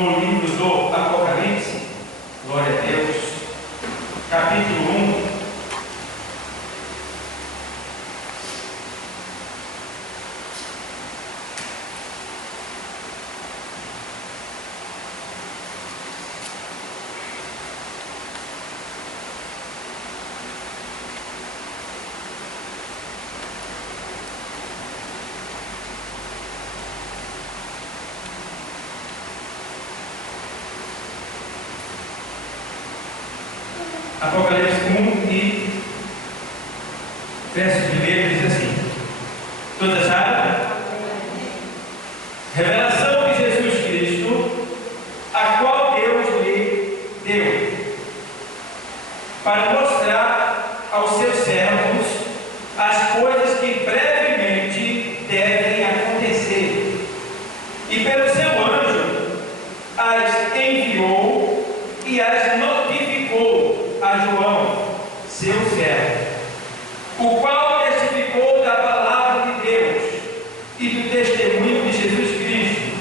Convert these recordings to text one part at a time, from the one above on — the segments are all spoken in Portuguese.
no livro do Apocalipse, glória a Deus, capítulo 1. Apocalipse 1 e verso 1 diz assim: todos acharam? Revelação de Jesus Cristo, a qual Deus lhe deu, para mostrar aos seus servos as coisas que brevemente devem acontecer, e pelo seu anjo as enviou e as notificou a João, seu servo, o qual testificou da palavra de Deus e do testemunho de Jesus Cristo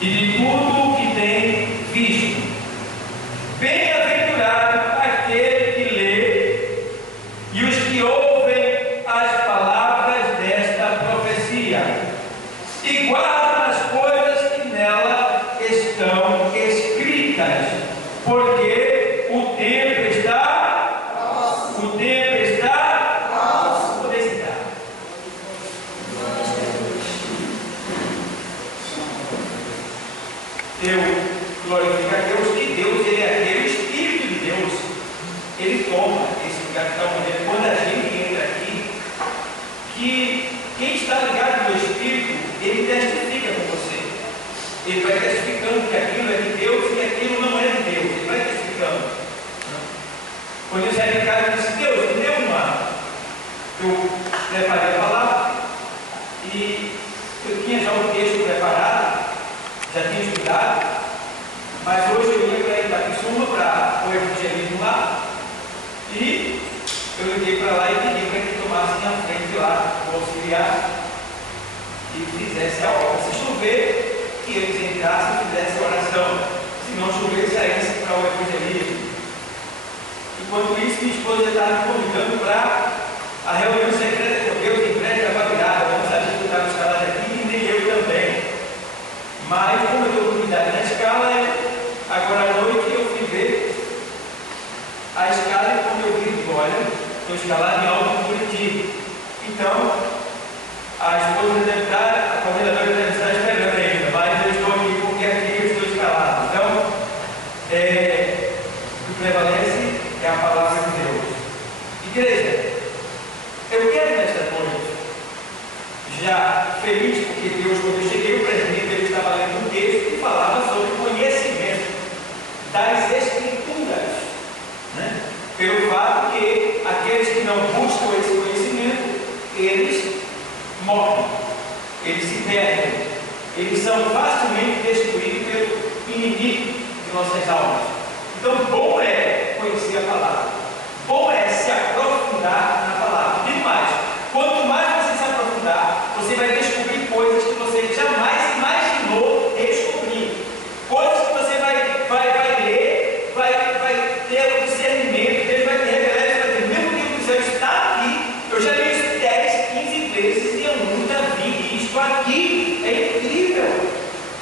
e de tudo o que tem visto. Bem-aventurado aquele que lê e os que ouvem as palavras desta profecia e guardam as coisas que nela estão escritas, porque o tempo está poder citar. Eu glorifico a Deus, que Deus, Ele é aquele, o Espírito de Deus, Ele toma esse lugar de tal maneira, quando a gente entra aqui, que quem está ligado no Espírito, ele testifica com você. Ele vai testificando que aquilo é de Deus e aquilo não é de Deus. Ele vai testificando. Quando eu saí de casa, eu disse: Deus, me deu uma. Eu preparei a palavra e eu tinha já um texto preparado, já tinha estudado, mas hoje eu ia para Itapissuma para o evangelismo lá e eu liguei para lá e pedi para que tomassem a frente lá, o auxiliar, e fizesse a obra. Se chover, que eles entrassem e fizessem a oração. Se não chover, saísse para o evangelismo. Enquanto isso, minha esposa já estava me convidando para a reunião secreta com Deus em breve estava virada. Eu não sabia que eu estava escalado aqui e nem eu também. Mas, como eu estou convidado na escala, agora à noite eu fui ver a escala e quando eu vi, olha, estou escalado em Alto Curitiba. Então, a esposa deve estar, a coordenadora deve estar esperando ainda, mas eu estou aqui porque aqui eu estou escalado. Então, o que prevalece é a palavra de Deus. Igreja, eu quero nesta noite, já feliz porque Deus, quando eu cheguei, o presidente ele estava lendo um texto que falava sobre conhecimento das Escrituras, né? Pelo fato que aqueles que não buscam esse conhecimento, eles morrem, eles se perdem, eles são facilmente destruídos pelo inimigo de nossas almas. Então, bom é conhecer a palavra, bom é se aprofundar na palavra. E mais, quanto mais você se aprofundar, você vai descobrir coisas que você jamais imaginou descobrir, coisas que você vai ler, vai ter o discernimento, Deus vai te revelar e vai dizer: meu Deus do céu, está aqui, eu já li isso 10, 15 vezes e eu nunca vi isso aqui, é incrível.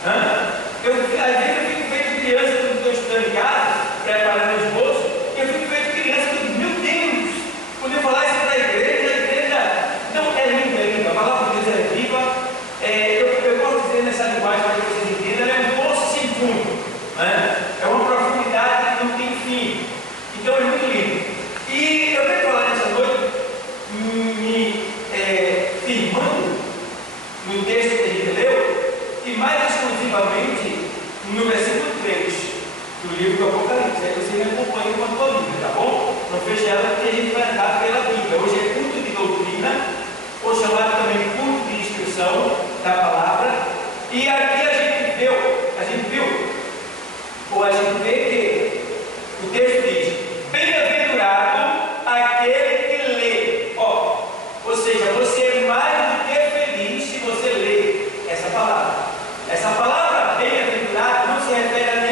Às vezes eu fico feito criança quando estou estudando em casa, preparando o esboço, eu fico feito criança e digo: meu Deus, quando eu falar isso para a igreja, não, é linda, a palavra de Deus é viva. Eu posso dizer nessa linguagem para que vocês entendam, ela é um poço sem fundo, né? É uma profundidade que não tem fim. Então é muito lindo. E eu quero falar nessa noite, me firmando no texto que a gente leu, e mais exclusivamente no versículo 3 do livro do Apocalipse. Aí você me acompanha com a tua Bíblia, tá bom? Não feche ela porque a gente vai andar pela Bíblia. Hoje é culto de doutrina, ou chamado também de culto de instrução da palavra. E aqui a gente vê que o texto diz: bem-aventurado aquele que lê. Ou seja, você é mais do que feliz se você lê essa palavra. Essa palavra bem-aventurado não se refere a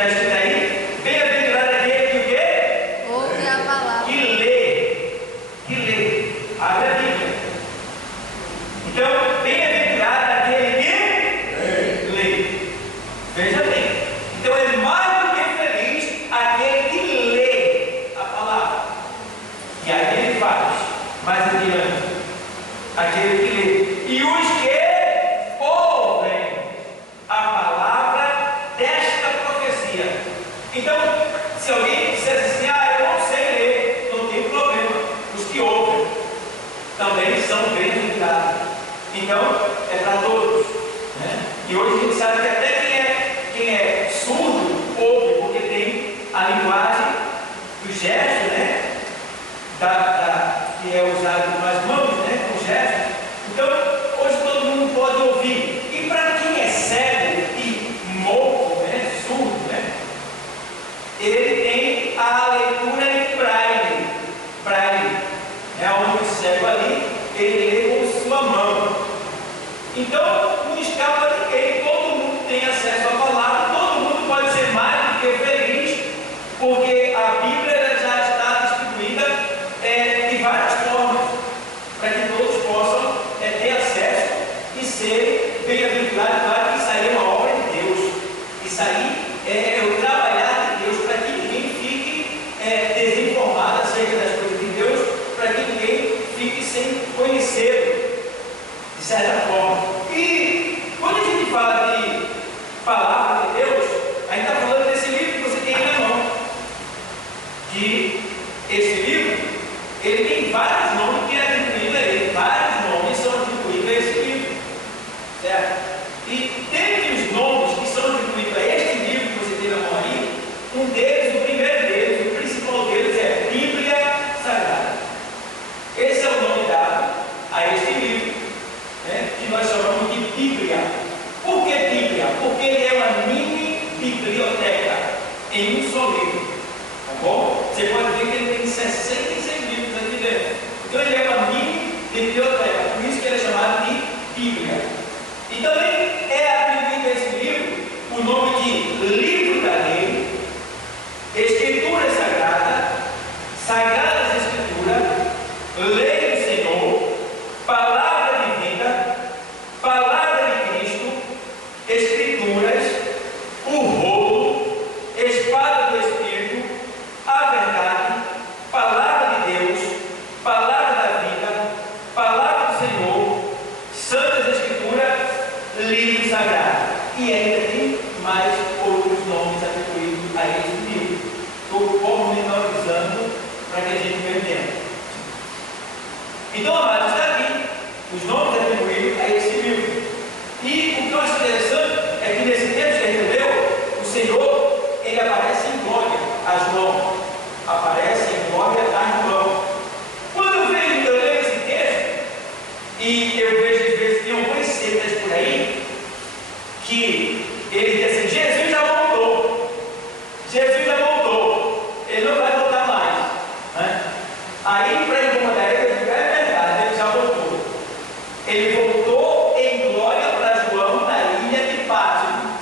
está escrito aí? Bem-aventurado aquele que o quê? Ouve a palavra. Que lê. Que lê. Abre a Bíblia. Então, bem-aventurado aquele que lê. Veja bem. Então, é mais do que feliz aquele que lê a palavra. E aí ele faz, mais adiante, aquele que lê. E os que ouvem a palavra desta profecia. Então, se alguém dissesse assim, eu não sei ler, não tem problema. Os que ouvem também são bem-aventurados. Então, é para todos. Né? E hoje a gente sabe que até quem é surdo ouve, porque tem a linguagem do gesto, né? Que é usado com as mãos, né? Com gestos. Então, hoje todo mundo pode ouvir. E para quem é cego e moco, né? Surdo, né? Ele tem a leitura em braille. Braille. É onde o cego ali, ele lê com sua mão. Então, não escapa ninguém. Todo mundo tem acesso à palavra. Todo mundo pode ser mais do que feliz, porque a Bíblia ela já está distribuída de várias formas, para que todos possam ter acesso e ser bem-aventurados. Claro que isso aí é uma obra de Deus. Isso aí é o trabalhar de Deus, para que ninguém fique desinformado acerca das coisas de Deus, para que ninguém fique sem conhecê-lo, de certa forma. E quando a gente fala de palavra de Deus, a gente está falando desse livro que você tem aí na mão. Que esse livro, ele tem vários nomes que é atribuído a ele. Vários nomes são atribuídos a esse livro. Certo? E dentre os nomes que são atribuídos a este livro que você tem na mão aí, um deles, o primeiro deles, o principal deles é Bíblia Sagrada. Esse é o nome dado a este livro, né, que nós chamamos de Bíblia. Por que Bíblia? Porque ele é uma mini biblioteca em um só livro. Tá bom? Você pode ver que ele tem 66 livros aqui dentro. Então ele é uma mini biblioteca, por isso que ele é chamado de Bíblia. E também é atribuído a esse livro o nome de Livro da Lei, Escritura Sagrada, Sagradas Escrituras, Lei do Senhor, Palavra de Vida, Palavra de Cristo, Escrituras, o Rolo, Espada do Espírito, a Verdade, Palavra de Deus, Palavra da Vida, Palavra do Senhor, Santas Escrituras, Livro Sagrado. E ainda tem mais outros nomes atribuídos a esse livro. Estou pormenorizando para que a gente me entenda. Então, amados, está aqui os nomes atribuídos a esse livro. E o que eu acho interessante é que nesse texto que a gente leu, o Senhor, ele aparece em glória a João. Aparece em glória a João. Quando eu leio esse texto, e eu vejo às vezes tem algumas seitas por aí, que ele diz assim, Jesus já voltou. Jesus já voltou. Ele não vai voltar mais. Né? Aí, para incomodar ele, eu digo, é verdade, ele já voltou. Ele voltou em glória para João na ilha de Pátimo.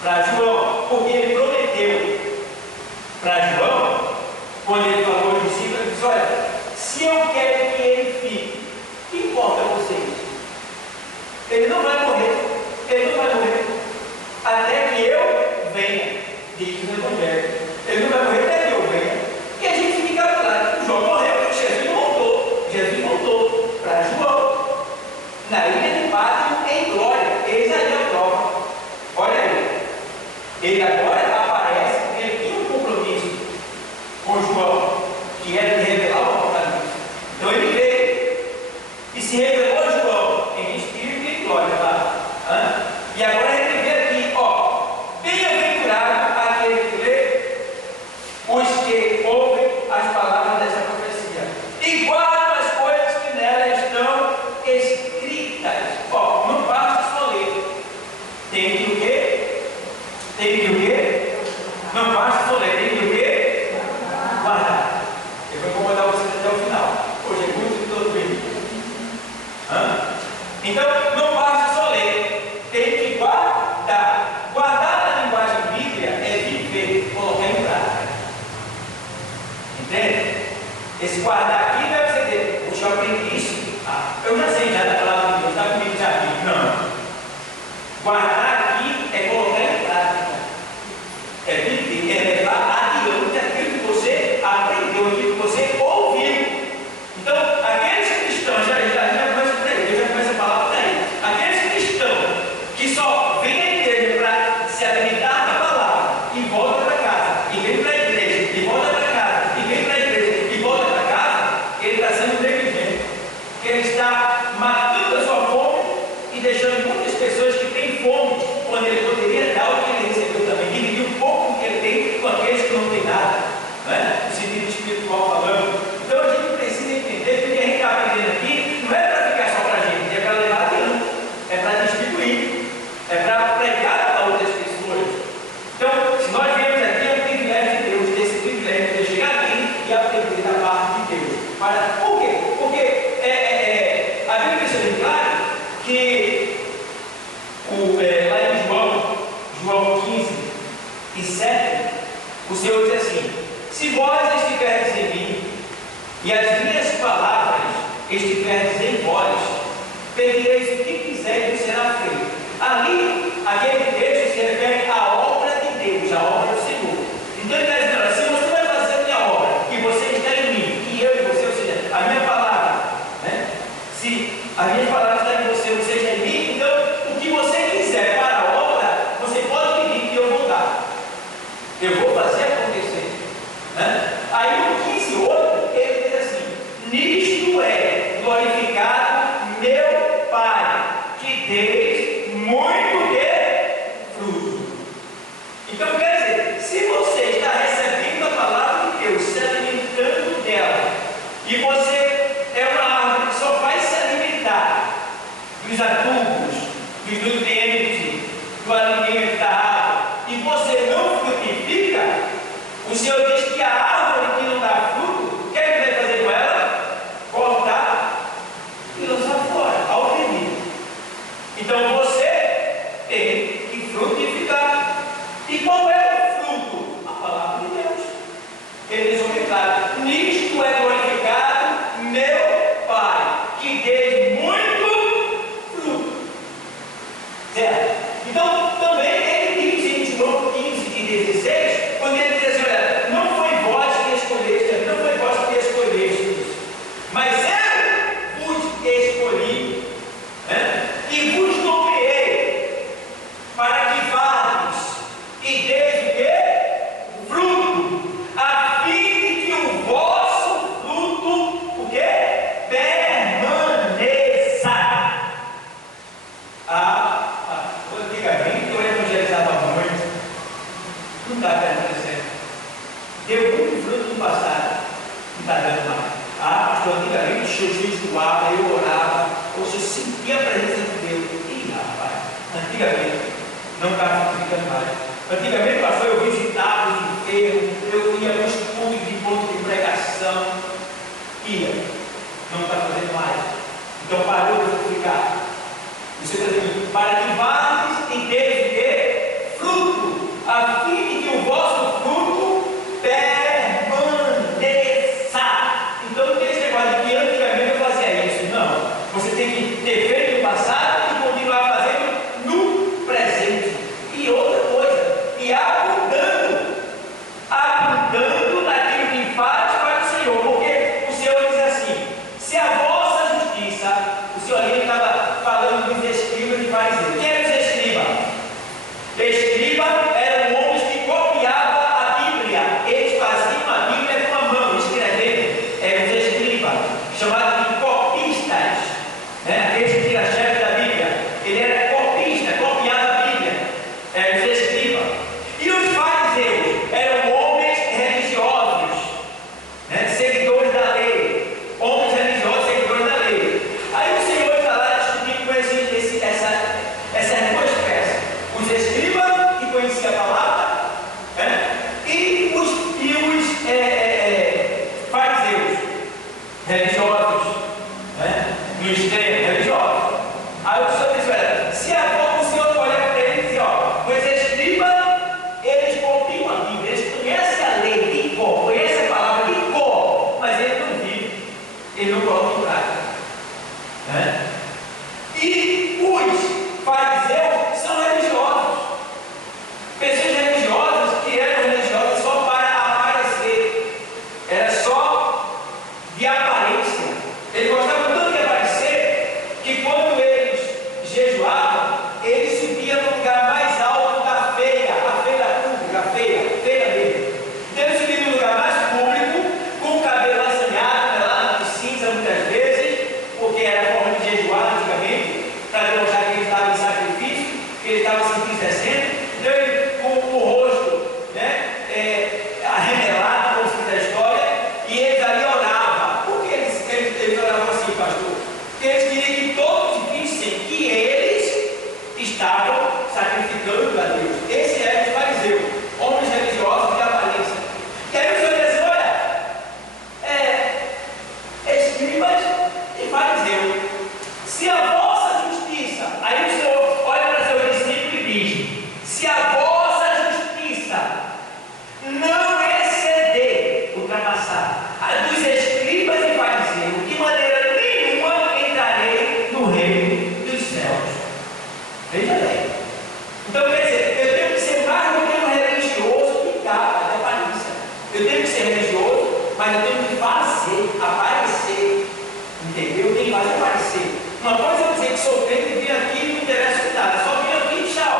Para João, porque ele prometeu para João, quando ele falou aos discípulos, ele disse, olha, se eu quero que ele fique, o que importa a vocês? Ele não vai morrer. Ele não vai morrer até que eu venha, diz o Evangelho. Ele não vai morrer até que eu venha. E a gente fica lá. João morreu, Jesus voltou. Jesus voltou para João, na ilha de Pátimo, em glória. Eis aí a prova. Olha aí. Ele agora aparece, ele tinha um compromisso com João, que era de revelar o Apocalipse. Então ele veio e se revelou a João em espírito e em glória lá. E agora ele vê aqui, bem-aventurado aquele que lê, muito de fruto. Então, quer dizer, se você está recebendo a palavra de Deus, se alimentando dela, e você é uma árvore que só vai se alimentar dos adubos, dos nutrientes, do alimento da água, e você não frutifica, o Senhor diz que a árvore que não dá fruto, o que é que vai fazer com ela? Cortar e lançar fora, ao termínio. Então você tem que frutificar. E qual é o fruto? A palavra de Deus. Ele diz bem claro: nisto é glorificado meu Pai, que dê muito fruto. Certo? Então, também ele diz em João 15:16, quando ele diz assim: olha, não foi vós que escolheste, não foi vós que escolheste, mas eu vos escolhi, né? E vos nomeei para que vades e deis o quê? Fruto, a fim de que o vosso fruto, o quê? Permaneça. Antigamente eu evangelizava muito, não está permanecendo. Deu muito fruto no passado, não está dando mais. Pastor, antigamente Jesus voava, eu orava, ou se eu sentia a presença de Deus. Ih, rapaz, antigamente não está frutificando mais. Antigamente, pastor, eu visitava os enfermos, eu ia nos cultos de ponto de pregação. Ia, não está fazendo mais. Então parou de frutificar. Você está dizendo, para que vades e deis o quê? Fruto, a fim de que o vosso fruto permaneça. Então não tem esse negócio de que antigamente eu fazia isso. Não. Você tem que ter feito no passado e continuar fazendo no presente. E outra coisa, e abundando naquilo que faz para o Senhor. Porque o Senhor diz assim: se a vossa justiça, o Senhor ali estava falando dos escribas e fariseus. Quem eram os escribas? Escriba eram homens que copiavam a Bíblia. Eles faziam a Bíblia com a mão, escrevendo. Eram os escribas, chamados de copistas, né? Aqueles que tiram a chefe da Bíblia. Ele era copista, copiava a Bíblia. Eram os escribas. E os fariseus eram homens religiosos, né? Seguidores da lei. Homens religiosos, seguidores da lei. Aí o Senhor está lá discutindo com essas duas peças: os escribas, que conheciam a palavra, né? E os fariseus religiosos, né? No extremo religiosos. Aí o Senhor diz: olha, se o Senhor olhar para ele e dizer, ó, os escribas, eles copiam a Bíblia, eles conhecem a lei de cor, conhecem a palavra de cor, mas eles não vivem, eles não colocam em prática, né? E os fariseus são religiosos, pessoas religiosas que eram religiosas só para aparecer, era só de aparência. Eles gostavam tanto de aparecer que quando eles jejuavam, eles subiam no lugar mais alto da feira, a feira pública, a feira dele. Então eles subiam no lugar mais público, com o cabelo assanhado, melado de cinza muitas vezes, porque era a forma de jejuar antigamente, para demonstrar que ele estava em sacrifício, que ele estava se entristecendo. Então ele, com o rosto, né, arremelado, como se diz a história, e eles ali oravam. Por que eles oravam assim, pastor? Porque eles queriam que todos vissem que eles estavam sacrificando a Deus. Esse era os fariseus, homens religiosos de aparência. E aí o Senhor diz assim: olha, escribas e fariseus, se a vossa justiça, aí o Senhor olha para seus discípulos e diz: se a vossa justiça não exceder, ultrapassar a dos escribas e fariseus, de maneira nenhuma entrarei no reino dos céus. Veja bem. Então quer dizer, eu tenho que ser mais do que um religioso de capa, de aparência. Eu tenho que ser religioso, mas eu tenho que fazer, aparecer. Entendeu? Eu tenho que fazer aparecer. Uma coisa é eu dizer que sou crente e vim aqui e não interessa com nada, só vim aqui e tchau.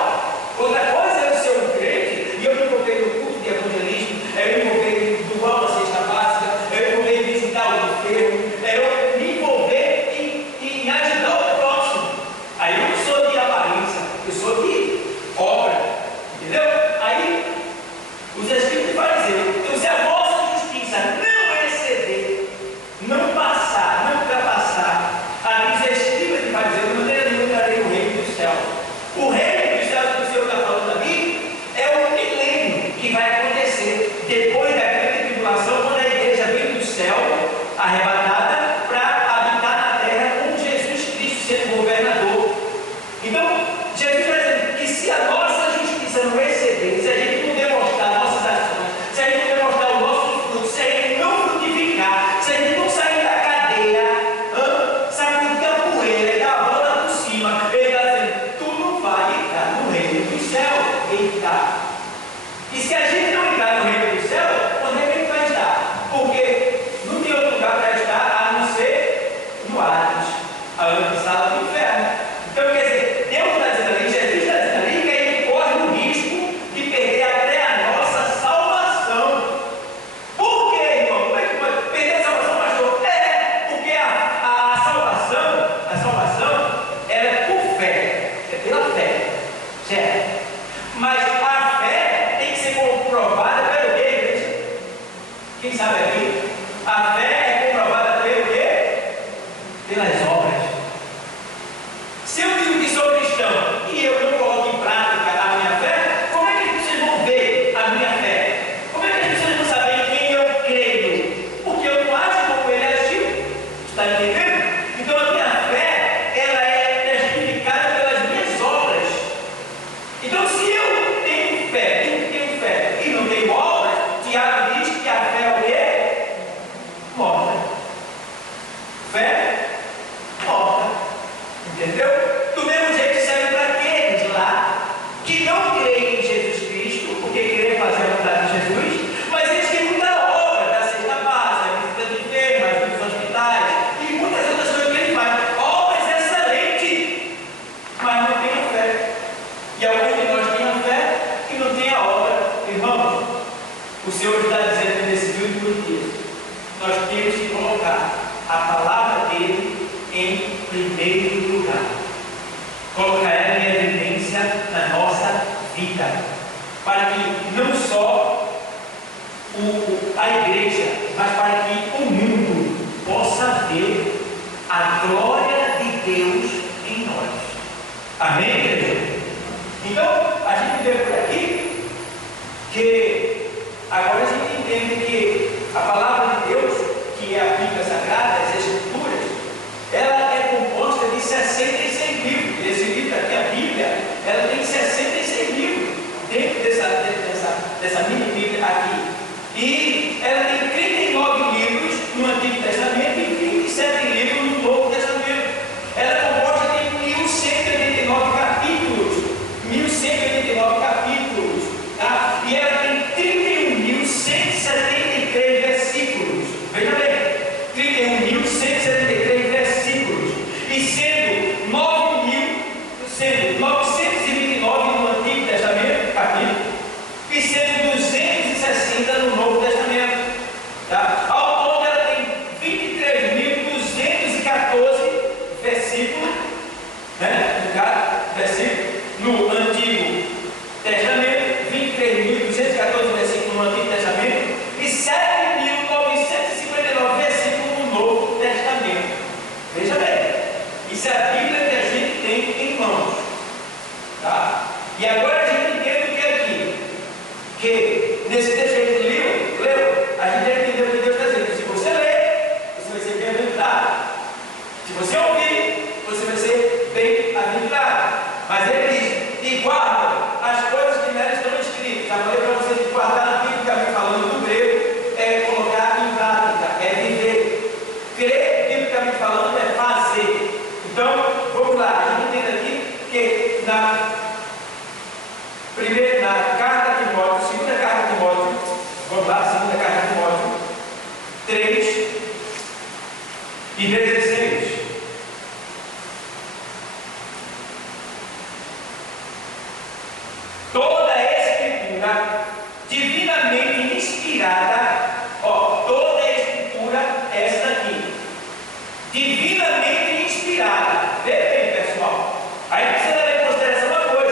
Outra coisa é eu ser um crente e eu me envolver no curso de evangelismo, eu me envolver do pão da cesta básica, eu me envolver em visitar o enfermo, eu me envolver em ajudar o próximo. Aí eu não sou de aparência, Então, Jesus está dizendo que se a nossa justiça não exceder, se a gente não demonstrar nossas ações, se a gente não demonstrar o nosso fruto, se a gente não frutificar, se a gente não sair da cadeia, sacudir a poeira e dar a volta por cima, ele está dizendo, tu não vai entrar no reino do céu. Eita! E se a gente não entrar no reino do céu, onde é que ele vai estar? Porque não tem outro lugar para estar a não ser no Hades, a sala do inferno. Então, quer dizer, Deus está dizendo ali, Jesus está dizendo ali, que a gente corre o risco de perder até a nossa salvação. Por quê, irmão? Como é que pode perder a salvação, pastor? Porque a salvação, ela é por fé, é pela fé, certo? Mas a fé tem que ser comprovada pelo quê, igreja? Quem sabe aqui? A fé é comprovada pelo quê? Pelas obras. Se eu digo que sou cristão e eu não coloco em prática a minha fé, como é que as pessoas vão ver a minha fé? Como é que as pessoas vão saber em quem eu creio? Porque eu não acho como ele agiu. Está entendendo? Então a minha fé, ela é testificada pelas minhas obras. Então se eu tenho fé e não tenho obras, Tiago diz que a fé é o quê? Morta. Fé morta. Entendeu? Do mesmo jeito serve para aqueles lá que não creem em Jesus Cristo, porque querem fazer a vontade de Jesus, mas eles têm muita obra da cesta básica, visita de enfermos, dos hospitais e muitas outras coisas que eles fazem. Obras excelentes, mas não têm a fé. E alguns de nós têm a fé e não têm a obra. Irmãos, o Senhor está dizendo nesses últimos dias, nós temos que colocar a palavra dele em primeiro lugar, colocar ela em evidência na nossa vida, para que não só a igreja, mas para que o mundo possa ver a glória de Deus em nós. Amém, igreja? Então, a gente vê por aqui que agora a gente entende que a palavra de Deus, que é a Bíblia Sagrada, as Escrituras, ela é composta de 66 livros. Esse livro aqui, a Bíblia, ela tem 66 livros dentro dessa mini Bíblia aqui. E ela tem 39 livros no Antigo Testamento e 27 livros no Novo Testamento. Ela é composta de 1189 capítulos. 1189 capítulos. Tá? E ela tem 31.173 versículos. Veja bem, 31.173 versículos. E sendo 929 no Antigo Testamento, capítulo, e sendo 260 no Novo Testamento. Tá? Ao todo ela tem 23.214 versículos, né? No Antigo Testamento, 23.214 versículos no Antigo Testamento e 7.959 versículos no Novo Testamento. Veja bem, isso é a Bíblia que a gente tem em mãos. Tá? E agora a gente entende o que é aqui? Que nesse texto que a gente leu, a gente já entendeu o que Deus está dizendo. Se você ler, você vai ser bem-aventurado. Se você ouvir, você vai ser bem-aventurado. Mas ele diz, e guarda as coisas que nelas estão escritas. Já falei para vocês que guardar biblicamente falando do grego é colocar em prática, é viver. Crer, biblicamente falando, é fazer. Então, vamos lá, a gente entende aqui que na carta de Timóteo, segunda carta de Timóteo, vamos lá, segunda carta de Timóteo, 3 e 16. Toda a Escritura divinamente inspirada, toda a Escritura, esta aqui, divinamente inspirada. Vê bem, pessoal. Aí precisa levar em consideração uma coisa.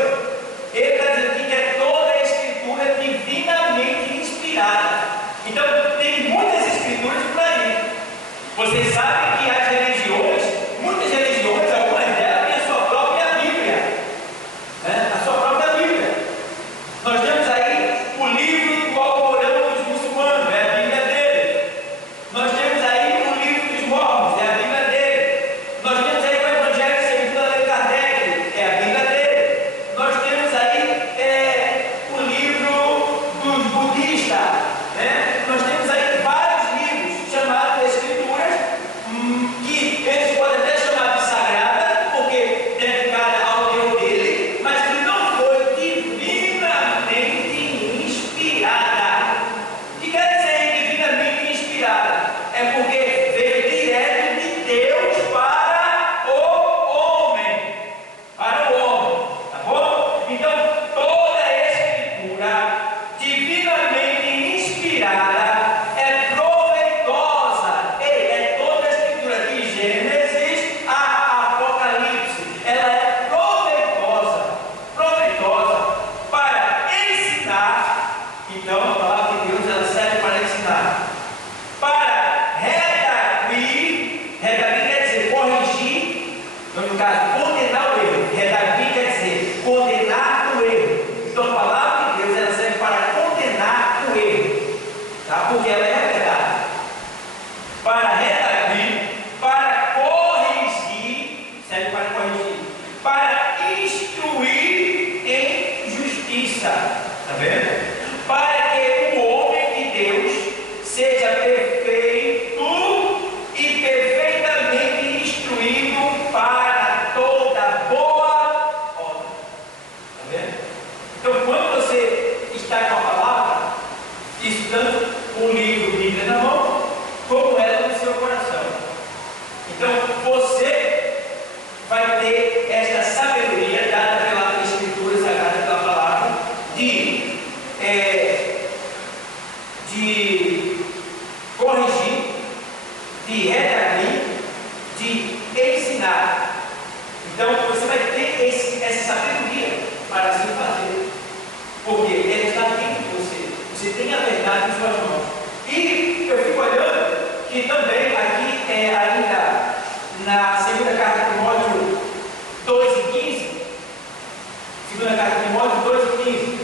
Segunda carta de Timóteo 2,15.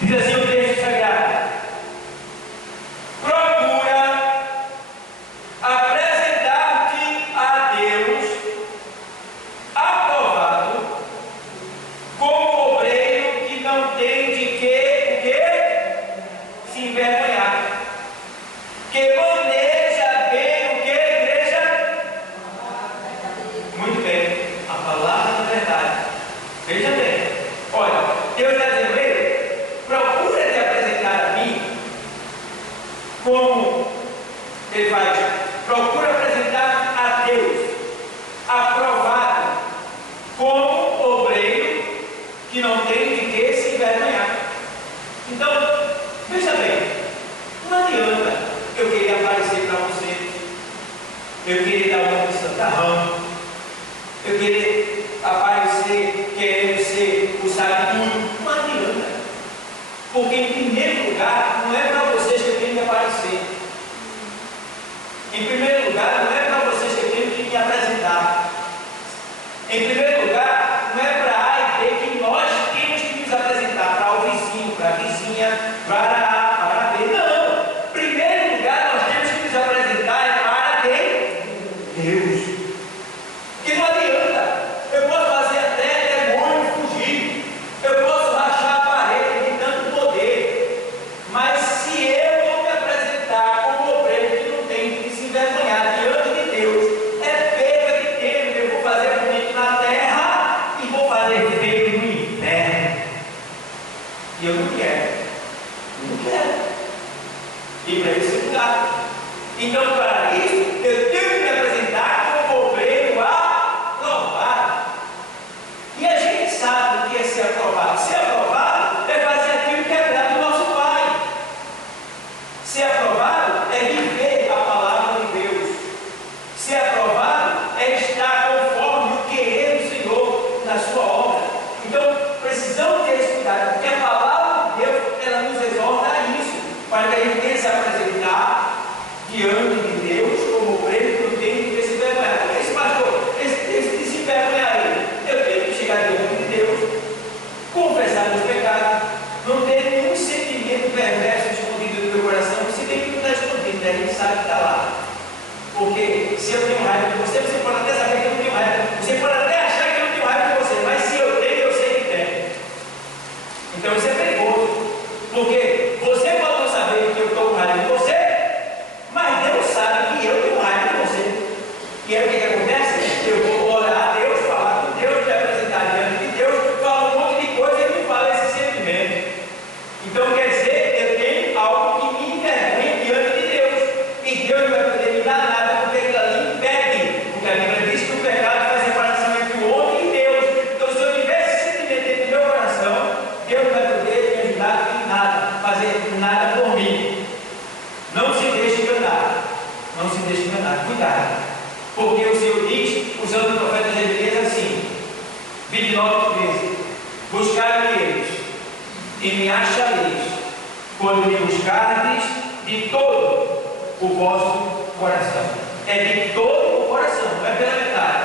Diz assim o texto sagrado: procura apresentar-te a Deus aprovado, como obreiro que não tem de que se envergonhar, que maneja bem o que, igreja? Muito bem, a palavra da verdade. Veja bem, olha, Deus está dizendo: procura te apresentar a mim como ele faz, procura apresentar a Deus aprovado, como obreiro que não tem de que se envergonhar. Então, veja bem, não adianta eu querer aparecer para você, eu querer dar uma de santarrão, eu querer aparecer querendo ser o sabe tudo. Não adianta, porque em primeiro lugar não é para vocês que eu tenho que aparecer. Em primeiro lugar não é para vocês que eu tenho que me apresentar. Em primeiro lugar não é para A e B que nós temos que nos apresentar para o vizinho, para a vizinha, para A, para B. Não! Em primeiro lugar nós temos que nos apresentar para quem? Deus. Que não adianta, eu posso fazer até demônio fugir, eu posso rachar a parede de tanto poder, mas se eu não me apresentar como obreiro que não tem que se envergonhar diante de Deus, é perda de tempo que eu vou fazer bonito na terra e vou fazer feio no inferno. E eu não quero ir para esse lugar. Então, para isso, eu tenho que me apresentar como obreiro aprovado. E a gente sabe o que é ser aprovado. Ser aprovado é fazer aquilo que agrada o nosso Pai. Ser aprovado é viver a palavra de Deus. Ser aprovado é estar conforme o querer do Senhor na sua obra. Então, precisamos ter esse cuidado, porque a palavra de Deus, ela nos exorta a isso, para que a gente tenha que se apresentar diante de Deus como obreiro que não tem que se envergonhar. Porque esse pastor, esse se envergonhar aí, eu tenho que chegar diante de Deus, confessar meus pecados, não ter nenhum sentimento perverso escondido no meu coração, se bem que não está escondido, né? A gente sabe que está lá. Porque se eu tenho raiva de você, você pode até saber que eu não tenho raiva, você pode até achar que eu não tenho raiva de você, mas se eu tenho, eu sei que tem. Então isso é perigoso, porque você pode não saber que eu estou com raiva de você, mas Deus sabe que eu tenho raiva de você. E aí o que acontece? Eu vou orar a Deus, falar com Deus, me apresentar diante de Deus, falar um monte de coisa e ele me fala esse sentimento. Então quer dizer, eu tenho algo que me envergonha diante de Deus. E Deus não vai poder me dar nada, porque aquilo ali impede. Porque a Bíblia diz que o pecado faz separação entre o homem e Deus. Então se eu tiver esse sentimento dentro do meu coração, Deus não vai poder me ajudar em nada, fazer nada por mim. Não se deixe enganar. Não se deixe enganar. Cuidado. Porque o Senhor diz, usando o profeta Jeremias assim, 29:13: buscar-me-eis e me achareis, quando me buscardes de todo o vosso coração. É de todo o coração, não é pela metade.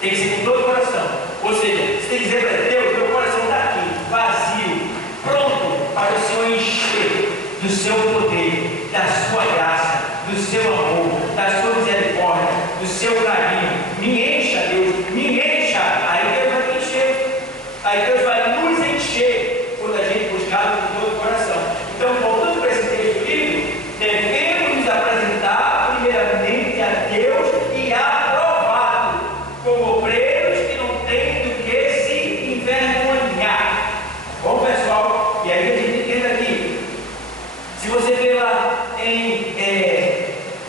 Tem que ser com todo o coração. Ou seja, você tem que dizer para Deus: meu coração está aqui, vazio, pronto para o Senhor encher do seu poder, da sua graça, do seu amor, da sua misericórdia, do seu carinho. Me encha, Deus, me encha. Aí Deus vai me encher. Aí Deus vai nos encher quando a gente buscar com todo o coração. Então, voltando para esse texto bíblico, devemos nos apresentar primeiramente a Deus e aprovado como obreiros que não têm do que se envergonhar. Bom, pessoal, e aí a gente entende aqui. Se você vê lá em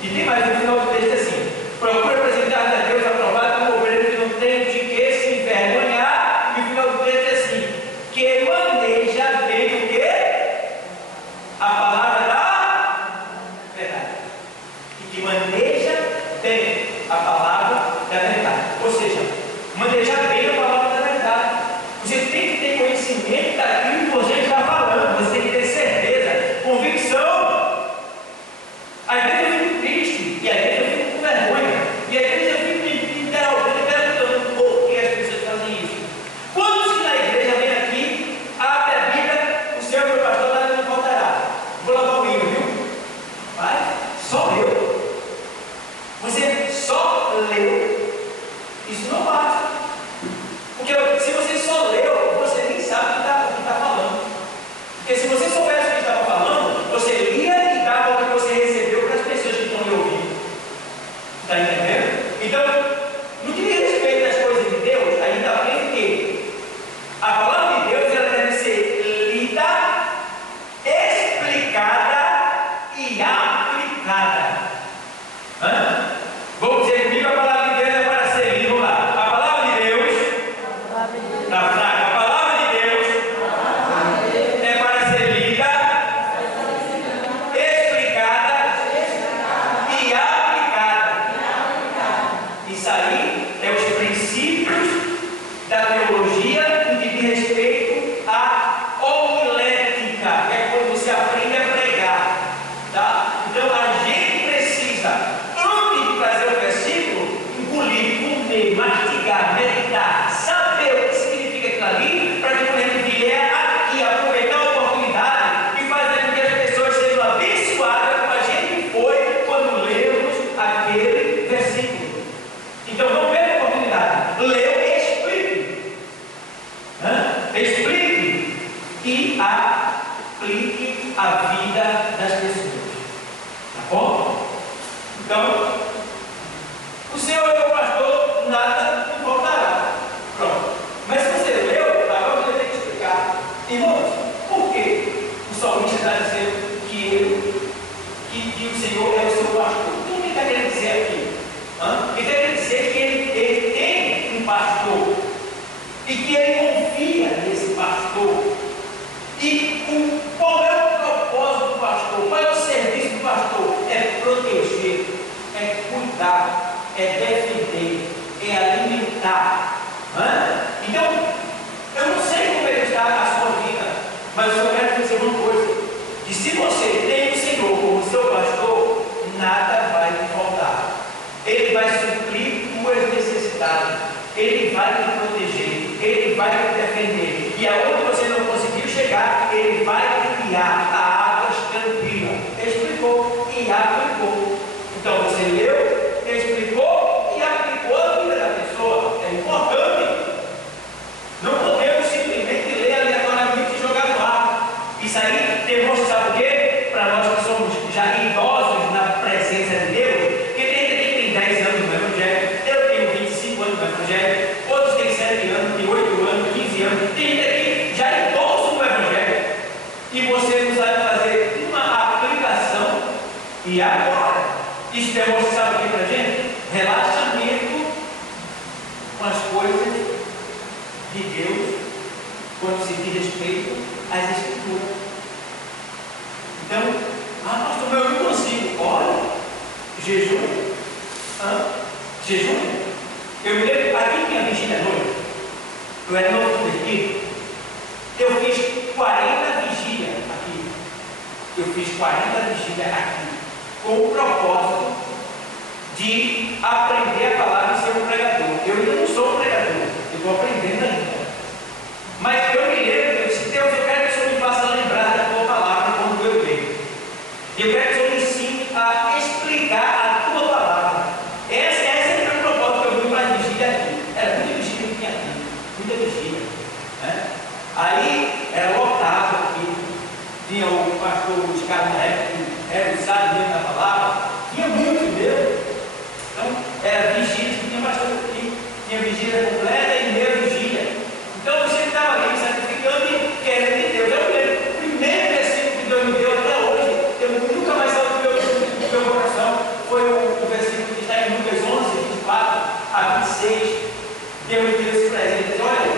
e tem mais no final do texto assim: procura apresentar a Deus aprovado como obreiro que não tem de que se envergonhar. E o final do texto é assim: que maneja bem o quê? A palavra da verdade. E que maneja bem a palavra da verdade. Ou seja, manejar bem a palavra da verdade. Você tem que ter conhecimento daquilo que você está falando. Você tem que ter certeza, convicção. Às vezes eu fico triste, e às vezes eu fico com vergonha, e às vezes eu fico me interrogando, perguntando por que as pessoas estão Então, o Senhor é o pastor, nada me faltará. Pronto. Mas se você leu, agora você tem que explicar. Irmãos, por que o salmista está dizendo que o Senhor é o seu pastor? O que ele está querendo dizer aqui? Ele está querendo dizer que ele tem um pastor e que ele confia nesse pastor. E qual é o propósito do pastor? Qual é o serviço do pastor? É proteger, é cuidar, é defender, é alimentar. Então, eu não sei como ele está na sua vida, mas eu quero dizer uma coisa: que se você tem o Senhor como seu pastor, nada vai lhe faltar. Ele vai suprir tuas necessidades, ele vai te proteger, ele vai te defender, e aonde você não conseguiu chegar, ele vai te guiar a águas tranquilas. Explicou e aplicou. Então você leu, explicou e aplicou a vida da pessoa. É importante. Não podemos simplesmente ler aleatoriamente e jogar no ar. Isso aí demonstra, sabe o quê? Para nós que somos já idosos na presença de Deus, que tem gente que tem 10 anos no Evangelho, eu tenho 25 anos no Evangelho, outros têm 7 anos, têm 8 anos, 15 anos, tem gente aqui já idoso no Evangelho, e você não sabe fazer uma aplicação. E agora, isso demonstra, sabe o que para a gente? Relaxamento com as coisas de Deus, quando se diz respeito às Escrituras. Então, pastor, eu não consigo. Olha, jejum. Jejum. Eu me lembro, aqui minha vigília à noite, eu era novo convertido, eu fiz 40 vigílias aqui. Eu fiz 40 vigílias aqui, com o propósito de aprender a palavra e ser um pregador. Eu ainda não sou um pregador, eu estou aprendendo ainda. Mas eu me lembro, eu disse: Deus, eu quero que o Senhor me faça lembrar da tua palavra quando eu leio. Eu quero que o Senhor me ensine a explicar a tua palavra. Esse é o meu propósito que eu vim para a vigília aqui. Era muita vigília que tinha aqui, muita vigília. Aí era lotado aqui. Tinha o pastor Luiz Carlos na época, que era o sábio mesmo da palavra. Tinha muito mesmo. Então, era vigília, tinha bastante aqui. Tinha vigília completa e meia vigília. Então eu sempre estava ali sacrificando e querendo de Deus. Eu lembro, o primeiro versículo que Deus me deu até hoje, eu nunca mais saio do meu coração, foi o versículo que está em Lucas 11, 24 a 26. Deus me deu esse presente. Diz: olha,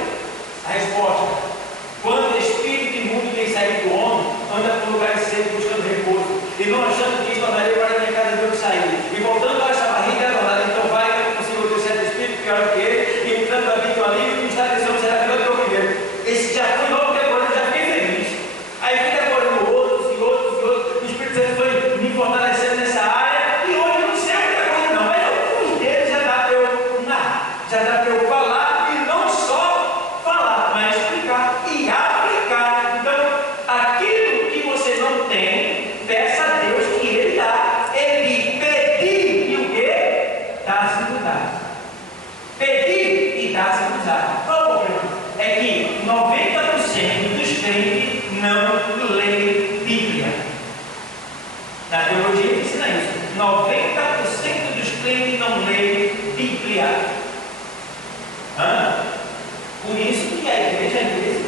a resposta: quando espírito imundo tem saído do homem, anda por lugares secos buscando repouso, e não achando que tornarei para a minha casa de onde sair, e voltando a essa barriga é adorada, então vai, que eu consigo o teu certo espírito, pior que ele, e entrando a vida ali, e está descendo, será pior que o primeiro. Esse já foi logo decorando, já fiquei feliz. Aí fui decorando outros e outros e outros. O Espírito Santo foi me fortalecendo nessa área, e hoje eu não sei o que é coisa, não, mas alguns deles já dá para eu falar, e não só falar, mas explicar e aplicar. Então, aquilo que você não tem, peça a Deus que Ele dá. Ele pedir e o quê? Dá-se dá. Pedir e dá-se usar. Qual o problema? É que 90% dos crentes não leem Bíblia. Na teologia ensina isso. 90% dos crentes não leem Bíblia. Por isso que a igreja às vezes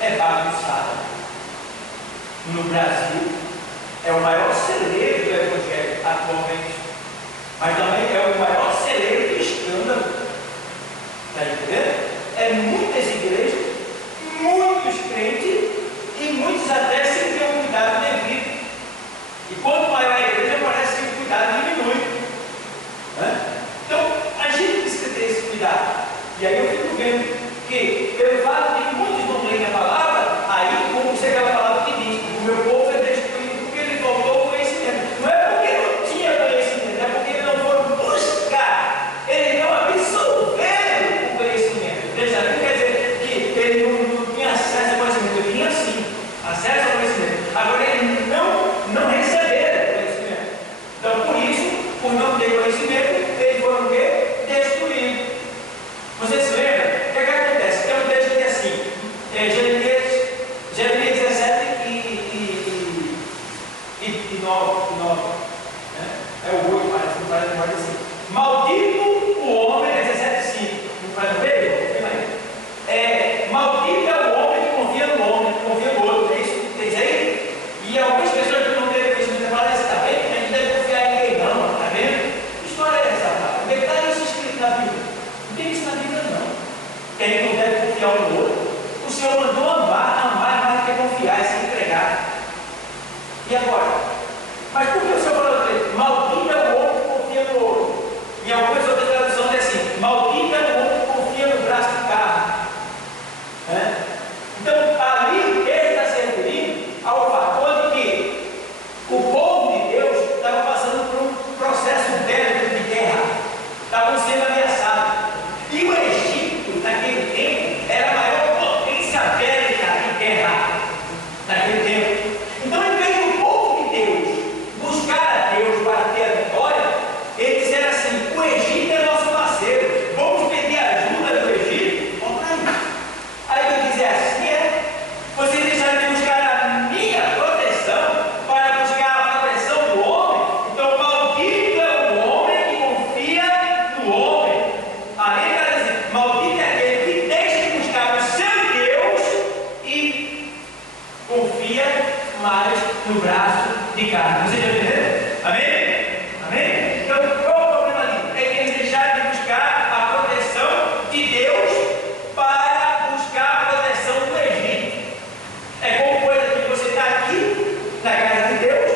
é bagunçada. No Brasil é o maior celeiro do Evangelho atualmente, mas também é o maior celeiro do escândalo. Está entendendo? É muitas igrejas, muitos crentes e muitos até sem ter um cuidado devido. E quanto maior a igreja, parece que o cuidado diminui. Então, a gente precisa ter esse cuidado. E aí eu fico vendo que, pelo fato de que muitos não leem a palavra, aí como você aquela palavra que diz: o meu povo é destruído porque ele faltou conhecimento. Não é porque não tinha conhecimento, é porque eles não foram buscar, eles não absorveram o conhecimento. Veja, não quer dizer que ele não tinha acesso ao conhecimento, ele tinha sim acesso ao conhecimento. Agora eles não receberam o conhecimento. Então, por isso, por não ter conhecimento, eles foram o quê? Destruídos. Você se lembra? O que acontece? Tem um texto Senhor mandou amar mais do que confiar e se entregar. E agora? Mas por que o Senhor falou para ele? Maldito é o homem que confia no ouro. Em algumas outras traduções é assim: maldito é o homem que confia no braço de carne. Então, ali ele está se referindo ao fator de que o povo de Deus estava passando por um processo bélico de guerra, estavam sendo ameaçados. E o Egito, naquele tempo, era a maior potência bélica de guerra naquele tempo. Então, em vez do povo de Deus buscar a Deus para ter a vitória, eles disseram assim: o Egito é nosso parceiro, vamos pedir ajuda do Egito? Vamos aí. Aí eu dizer assim: vocês deixaram de buscar a minha proteção para buscar a proteção do homem? Então, maldito é o homem que confia no homem. Aí ele está dizendo: maldito é aquele que deixa de buscar o seu Deus e confia mais no braço de carne. Você já entendeu? Amém? Amém? Então, qual é o problema ali? É que eles deixaram de buscar a proteção de Deus para buscar a proteção do Egito. É como coisa que você está aqui na casa de Deus,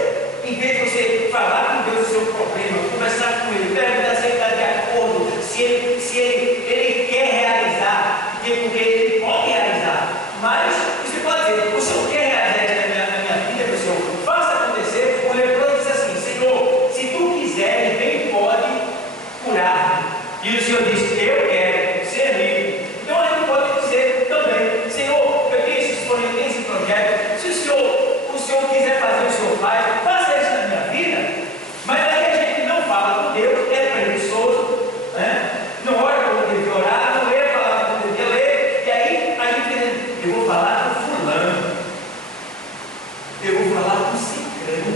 em vez de você falar com Deus o seu problema, conversar com Ele, perguntar se Ele está de acordo, se ele quer realizar, porque Ele pode realizar. Mas você pode dizer: o Senhor quer realizar isso na minha vida, meu Senhor? Faça acontecer. O leproso disse assim: Senhor, se tu quiseres, bem pode curar. E o Senhor disse: eu quero ser livre. Então a gente pode dizer também: Senhor, eu tenho esse sonho, eu tenho esse projeto. Se o Senhor quiser fazer, o Senhor faz. Faça isso na minha vida. Mas aí a gente não fala com Deus, é preguiçoso, não ora como devia orar, não lê a palavra como devia ler. E aí a gente diz: eu vou falar com fulano, eu vou falar com ciclano,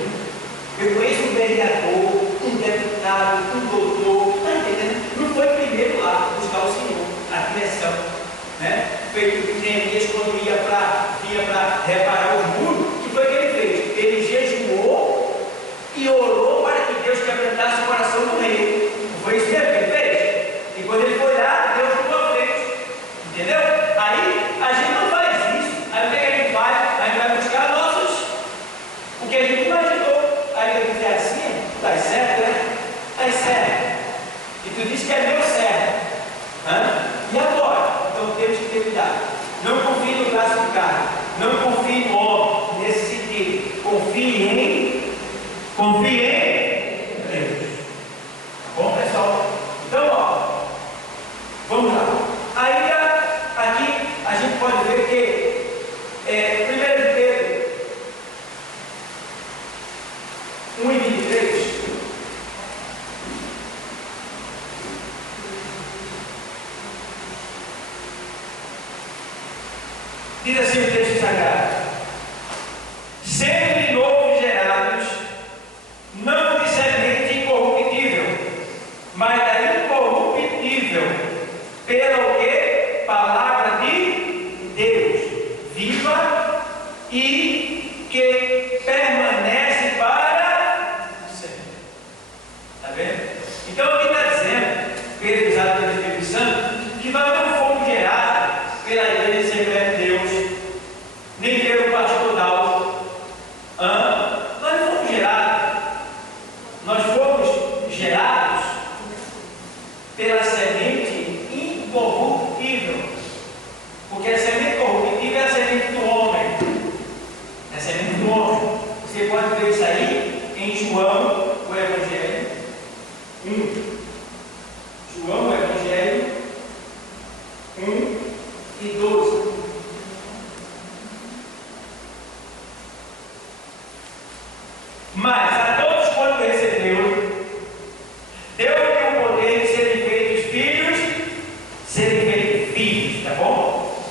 eu conheço um vereador, um deputado, um doutor. Está entendendo? Não foi primeiro lá buscar o Senhor, a direção, feito que Neemias, quando ia para reparar os muros, o que foi que ele fez? Ele jejuou e orou para que Deus quebrantasse o coração do rei. Não foi isso mesmo que ele fez? E quando ele foi lá, Deus ficou à frente. Entendeu? Aí a gente não faz isso. Aí o que a gente faz? A gente vai buscar o que a gente imaginou. Aí ele diz assim: está certo, né? Está certo. E tu diz que é meu certo. E agora? Então temos que ter cuidado. Não confie no braço de carne. Não confie no homem. Nesse sentido. Confie em Deus. Bom, pessoal? Então, vamos lá. Aí, aqui, a gente pode ver que, primeiro de Pedro 1:23, diz assim o texto sagrado: sendo de novo gerados, não de semente incorruptível, mas da incorruptível, pela o que? Palavra de Deus, viva e que permanece para sempre. Está vendo? Então aqui está dizendo, Pedro, usado pelo Espírito Santo, que nós não fomos gerados pela Igreja de Assembleia de Deus, nem pelo pastor Dalton. Nós não fomos gerados. Nós fomos gerados pela semente incorruptível. Porque a semente corruptível é a semente do homem. É a semente do homem. Você pode ver isso aí em João, o Evangelho 1. João, o Evangelho 1:12. Mas a todos quanto recebeu, deu-lhe o poder de serem feitos filhos, tá bom?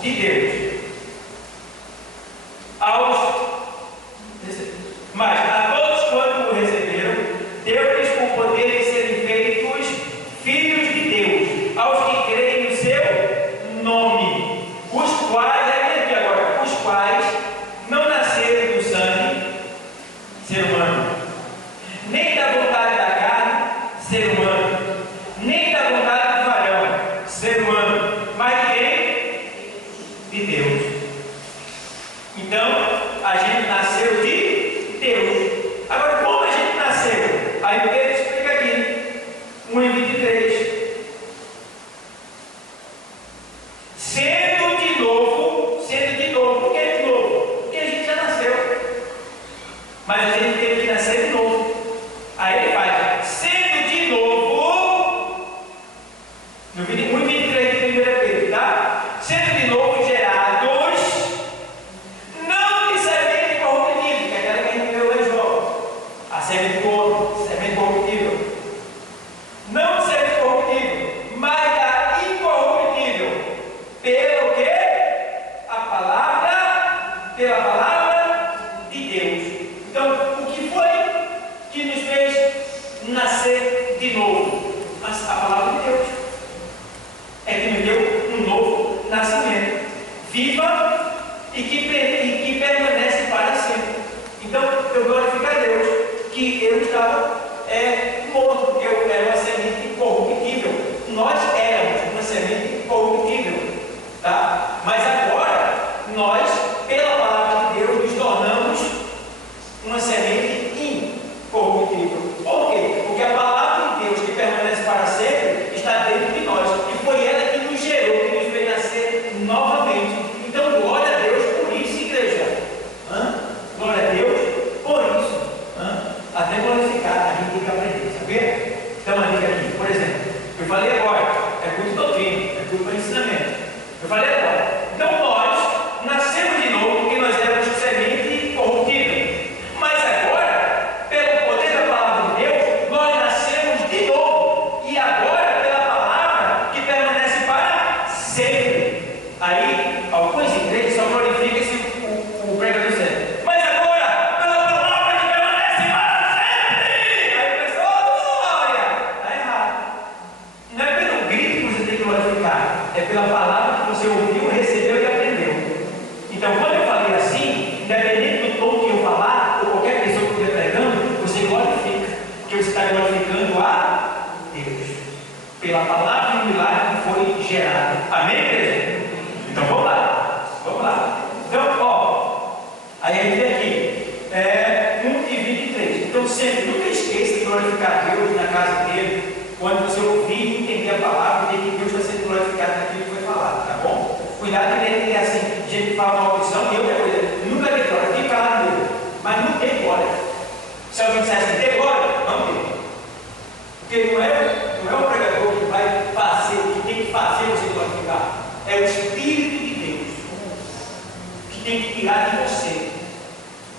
De Deus. Mas a todos quanto o receberam, deu-lhes o poder de serem feitos filhos de Deus, aos que creem no seu nome, os quais, aqui agora, os quais não nasceram do sangue, ser humano, nem da vontade da carne, ser humano, nem da vontade do varão, ser humano, mas de quem? De Deus. Sendo de novo, por que de novo? Porque a gente já nasceu, mas a gente teve que nascer de novo. Aí ele faz, sendo de novo, no 1:23 de 1 Pedro, tá? Sendo de novo gerados, não de semente corruptível, que é aquela que a gente leu lá em Jó, a semente do outro, semente corruptível, não de semente corruptível, mas da incorruptível, pelo que? Pela palavra de Deus. Então, o que foi que nos fez nascer de novo? A palavra de Deus é que nos deu um novo nascimento, viva e que permanece para sempre. Então, eu glorifico a Deus que eu estava morto, porque eu era uma semente corruptível. Nós éramos uma semente corruptível, tá? Mas agora, nós, pela palavra de Deus, nos tornamos uma semente incorruptível. Por quê? Porque a palavra de Deus, que permanece para sempre, está dentro de nós. E foi ela que nos gerou, que nos fez nascer novamente. Então, glória a Deus por isso, igreja. Glória a Deus por isso. Até glorificar, a gente tem que aprender, sabia? Então, uma dica aqui, por exemplo, eu falei agora, é culto doutrina, é culto para ensinamento. Eu falei agora, então nós nascemos de novo porque nós éramos semente corruptível. Mas agora, pelo poder da palavra de Deus, nós nascemos de novo. E agora, pela palavra que permanece para sempre. Aí, algumas igrejas só glorificam o pregador dizendo, mas agora, pela palavra que permanece para sempre. Aí o pessoal, glória! Está errado. Não é pelo grito que você tem que glorificar, é pela palavra que você ouviu, recebeu e aprendeu. Então, quando eu falei assim, independente do tom que eu falar, ou qualquer pessoa que estiver pregando, você glorifica, porque você está glorificando a Deus, pela palavra e o milagre que foi gerado. Amém, igreja? Então, vamos lá. Então, aí a gente vem aqui, 1:23. Então, sempre, nunca esqueça de glorificar a Deus na casa dele, quando você ouvir e entender a palavra, porque que Deus vai ser glorificado naquilo que foi falado, tá bom? Cuidado que ele é assim, gente que fala uma maldição, e outra coisa, nunca tem glória, fica lá nele, mas não tem glória. Se alguém disser assim, tem glória? Não tem. Porque não é o pregador que vai fazer, que tem que fazer você glorificar, é o Espírito de Deus que tem que tirar de você.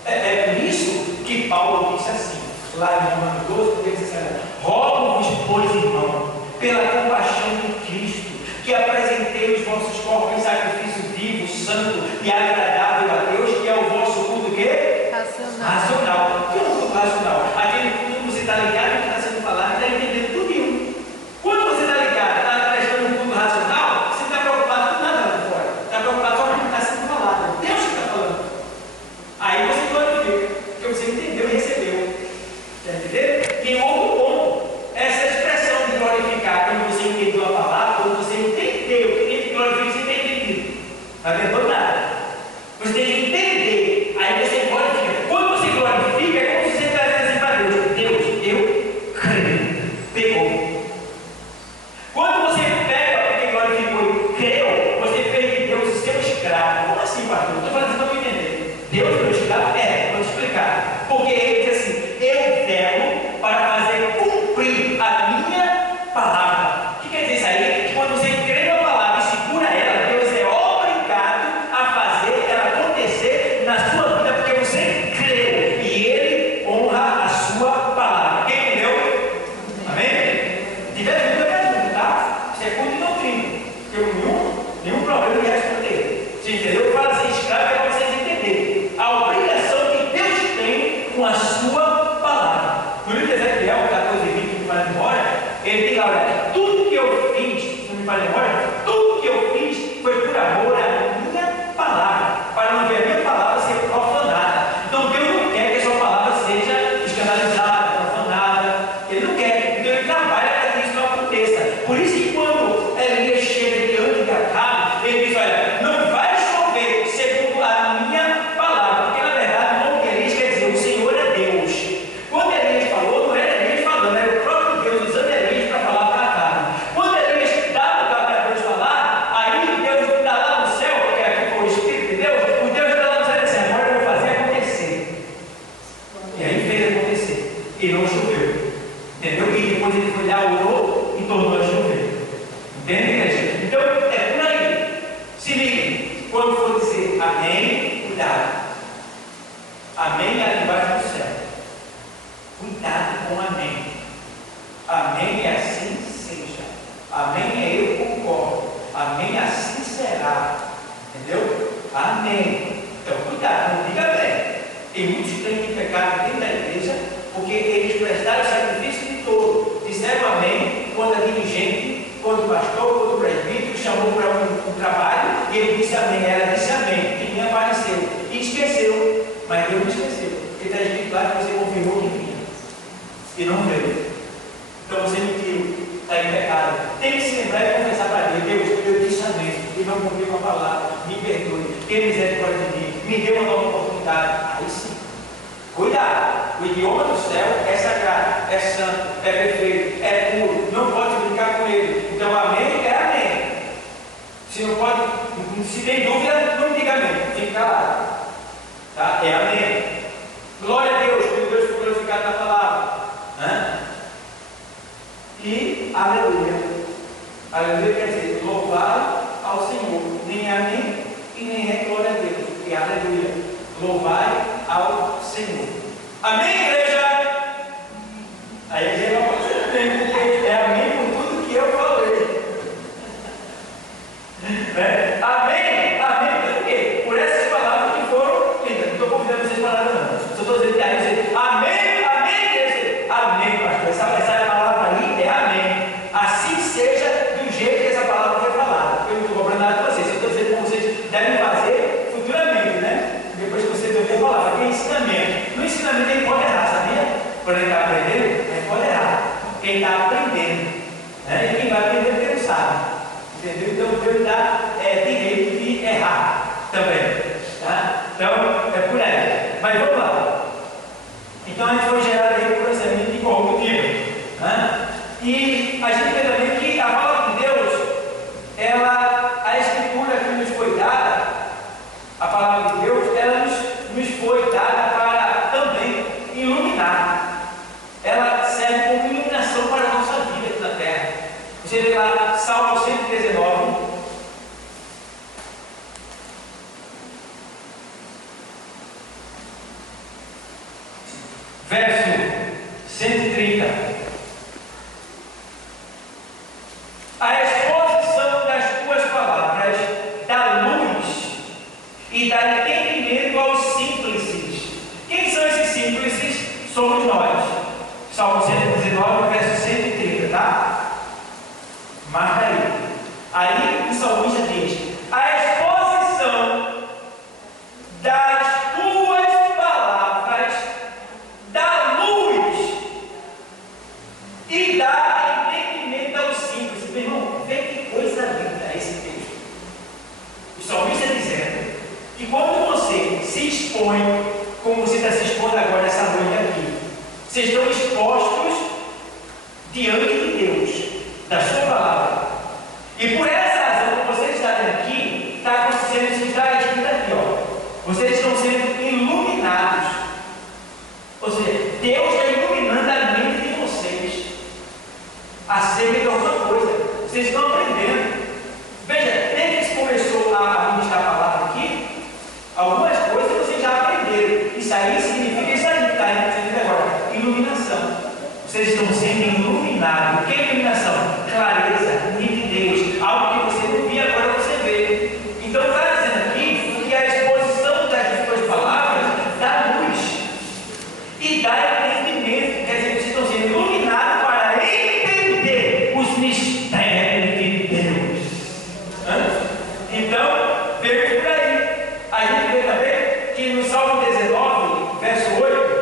É por isso que Paulo disse assim, lá em Romanos 12, porque ele disse assim, rogo-vos, pois, irmão, pela compaixão de Cristo, que apresentei os vossos corpos em sacrifício vivo, santo e agradável a Deus, que é o vosso culto o quê? Racional. O que é um culto racional? Aquele culto que você está ligado, que está sendo falado, está entendendo tudo. Quando você está ligado, está prestando um culto racional, você está preocupado com nada lá fora. Está preocupado só com o que está sendo falado. Deus que está falando. Aí você glorifica, porque você entendeu e recebeu. Já entendeu? Tem outro ponto. Essa expressão de glorificar, quando você entendeu a palavra, quando você entendeu o que tem que glorificar, você tem entendido. Não adiantou nada. Você tem que entender. Aí você glorifica. Quando você glorifica, é como se você estivesse dizendo para Deus: Deus, eu creio. Pegou. Quando você pega porque glorificou e creu, você fez de Deus o seu escravo. Como assim, pastor? Estou falando assim para entender. Deus é o meu escravo? Vou te explicar. Porque ele diz assim: eu pego para fazer cumprir a minha palavra. O que quer dizer isso aí? Que quando você crê na palavra e segura ela, Deus é obrigado a fazer ela acontecer na sua vida, porque você creu e ele honra a sua palavra. Quem entendeu? Amém? Tiver dúvida, pergunta, tá? Isso é culto e doutrina. Eu nenhum problema em responder. Você entendeu? Fala assim, escravo é para vocês entenderem a obrigação que Deus tem com a sua palavra. No livro de Ezequiel, 14:20, que me fala memória, ele tem lá, olha, tudo que eu fiz, se não me fala memória, tudo que eu fiz foi por amor à minha palavra, para não ver a minha palavra ser profanada. Então Deus não quer que a sua palavra seja escandalizada, profanada. Ele não quer, então ele trabalha para que isso não aconteça. Por isso que quando Elias chega diante de Acabe, ele diz, olha, não vai chover Se liguem, quando for dizer amém, cuidado. Amém é a linguagem do céu. Cuidado com amém. Amém é assim seja. Amém é eu concordo. Amém assim será. Entendeu? Amém. Então cuidado, não diga amém. Tem muitos crentes de pecado dentro da igreja, porque eles prestaram o sacrifício de todo. Disseram amém quando a dirigente, quando o pastor, quando o presbítero chamou para um trabalho, e ele disse amém. Ela disse amém. E ninguém apareceu. E esqueceu. Mas Deus não esqueceu. Porque está escrito lá que você confirmou que vinha. E não veio. Então você mentiu. Está em pecado. Tem que se lembrar e confessar para Deus. Deus, eu disse amém. E não cumpri com a palavra. Me perdoe. Tenha misericórdia de mim. Me dê uma nova oportunidade. Aí sim. Cuidado. O idioma do céu é sagrado, é santo, é perfeito, é puro. Não pode brincar com ele. Então amém é amém. Se não pode, se tem dúvida, não diga amém. Fique calado. Tá? É amém. Glória a Deus, que Deus foi glorificado na palavra. E aleluia. Aleluia quer dizer louvar ao Senhor. Nem é amém e nem é glória a Deus. E aleluia. Louvar ao Senhor. Amém, igreja? Aí a gente não pode ser amém, porque é amém por tudo que eu falei. Né? Amém? Amém por quê? Por essas palavras que foram lindas. Não estou convidando vocês para nada, não. Só estou dizendo que aí você, amém, amém, igreja. Amém, pastor. Essa palavra aí é amém. Assim seja do jeito que essa palavra foi falada. Eu não estou cobrando nada de vocês. Eu estou dizendo como vocês devem fazer futuramente, né? Depois que vocês ouvirem a palavra. Porque é ensinamento. No ensinamento ele pode errar, sabia? Quando ele está aprendendo, ele pode errar. Quem está aprendendo. Né? E quem vai aprender porque não sabe. Entendeu? Então Deus dá direito de errar também. Tá? Então, é por aí. Mas vamos lá. Então a gente foi gerado aí por essa mente incorruptível. Né? E a gente vê também que a palavra de Deus, a escritura que nos foi dada, a palavra de Deus, ela nos foi dada para também iluminar. Ela serve como iluminação para a nossa vida aqui na terra. Você vê lá, Salmo 119. Verso 130. A exposição das tuas palavras dá luz e dá entendimento aos simples. Quem são esses simples? Somos nós. Salmo 119, verso 130, tá? Marca aí. Aí o salmista diz: a exposição das tuas palavras dá luz e dá entendimento aos simples. Meu irmão, vê que coisa linda esse texto. O salmista dizendo que quando você se expõe, como você está se expondo agora essa noite aqui, vocês estão expostos diante de Deus, da sua palavra. E por essa razão, que vocês estarem aqui, está acontecendo isso que está escrito aqui, ó. Vocês estão sendo iluminados. Ou seja, Deus está iluminando a mente de vocês acerca de alguma coisa. Vocês estão aprendendo. Veja, desde que se começou a ministrar a palavra aqui, algumas coisas vocês já aprenderam. Isso aí significa isso aí que está aí agora, iluminação. Vocês estão sendo iluminados. O que é iluminação? Clareza, nitidez, algo que você não via, agora você vê. Então está dizendo aqui que a exposição das suas palavras dá luz e dá entendimento. Quer dizer, vocês estão sendo iluminados para entender os mistérios de Deus. Então, veio por aí. A gente vê também que no Salmo 19, verso 8,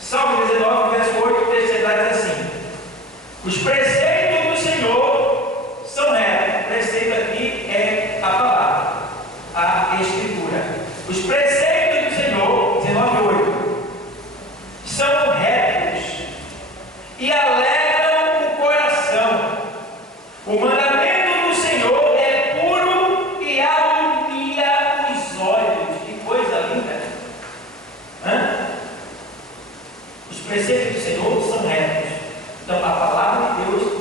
Salmo 19, verso 8, o texto diz assim: os preceitos do Senhor são retos. Preceito aqui é a palavra, a escritura. Os preceitos do Senhor, 19:8, são retos e alegram o coração. O mandamento do Senhor é puro e alumia os olhos. Que coisa linda! Os preceitos do Senhor são retos. Então a palavra de Deus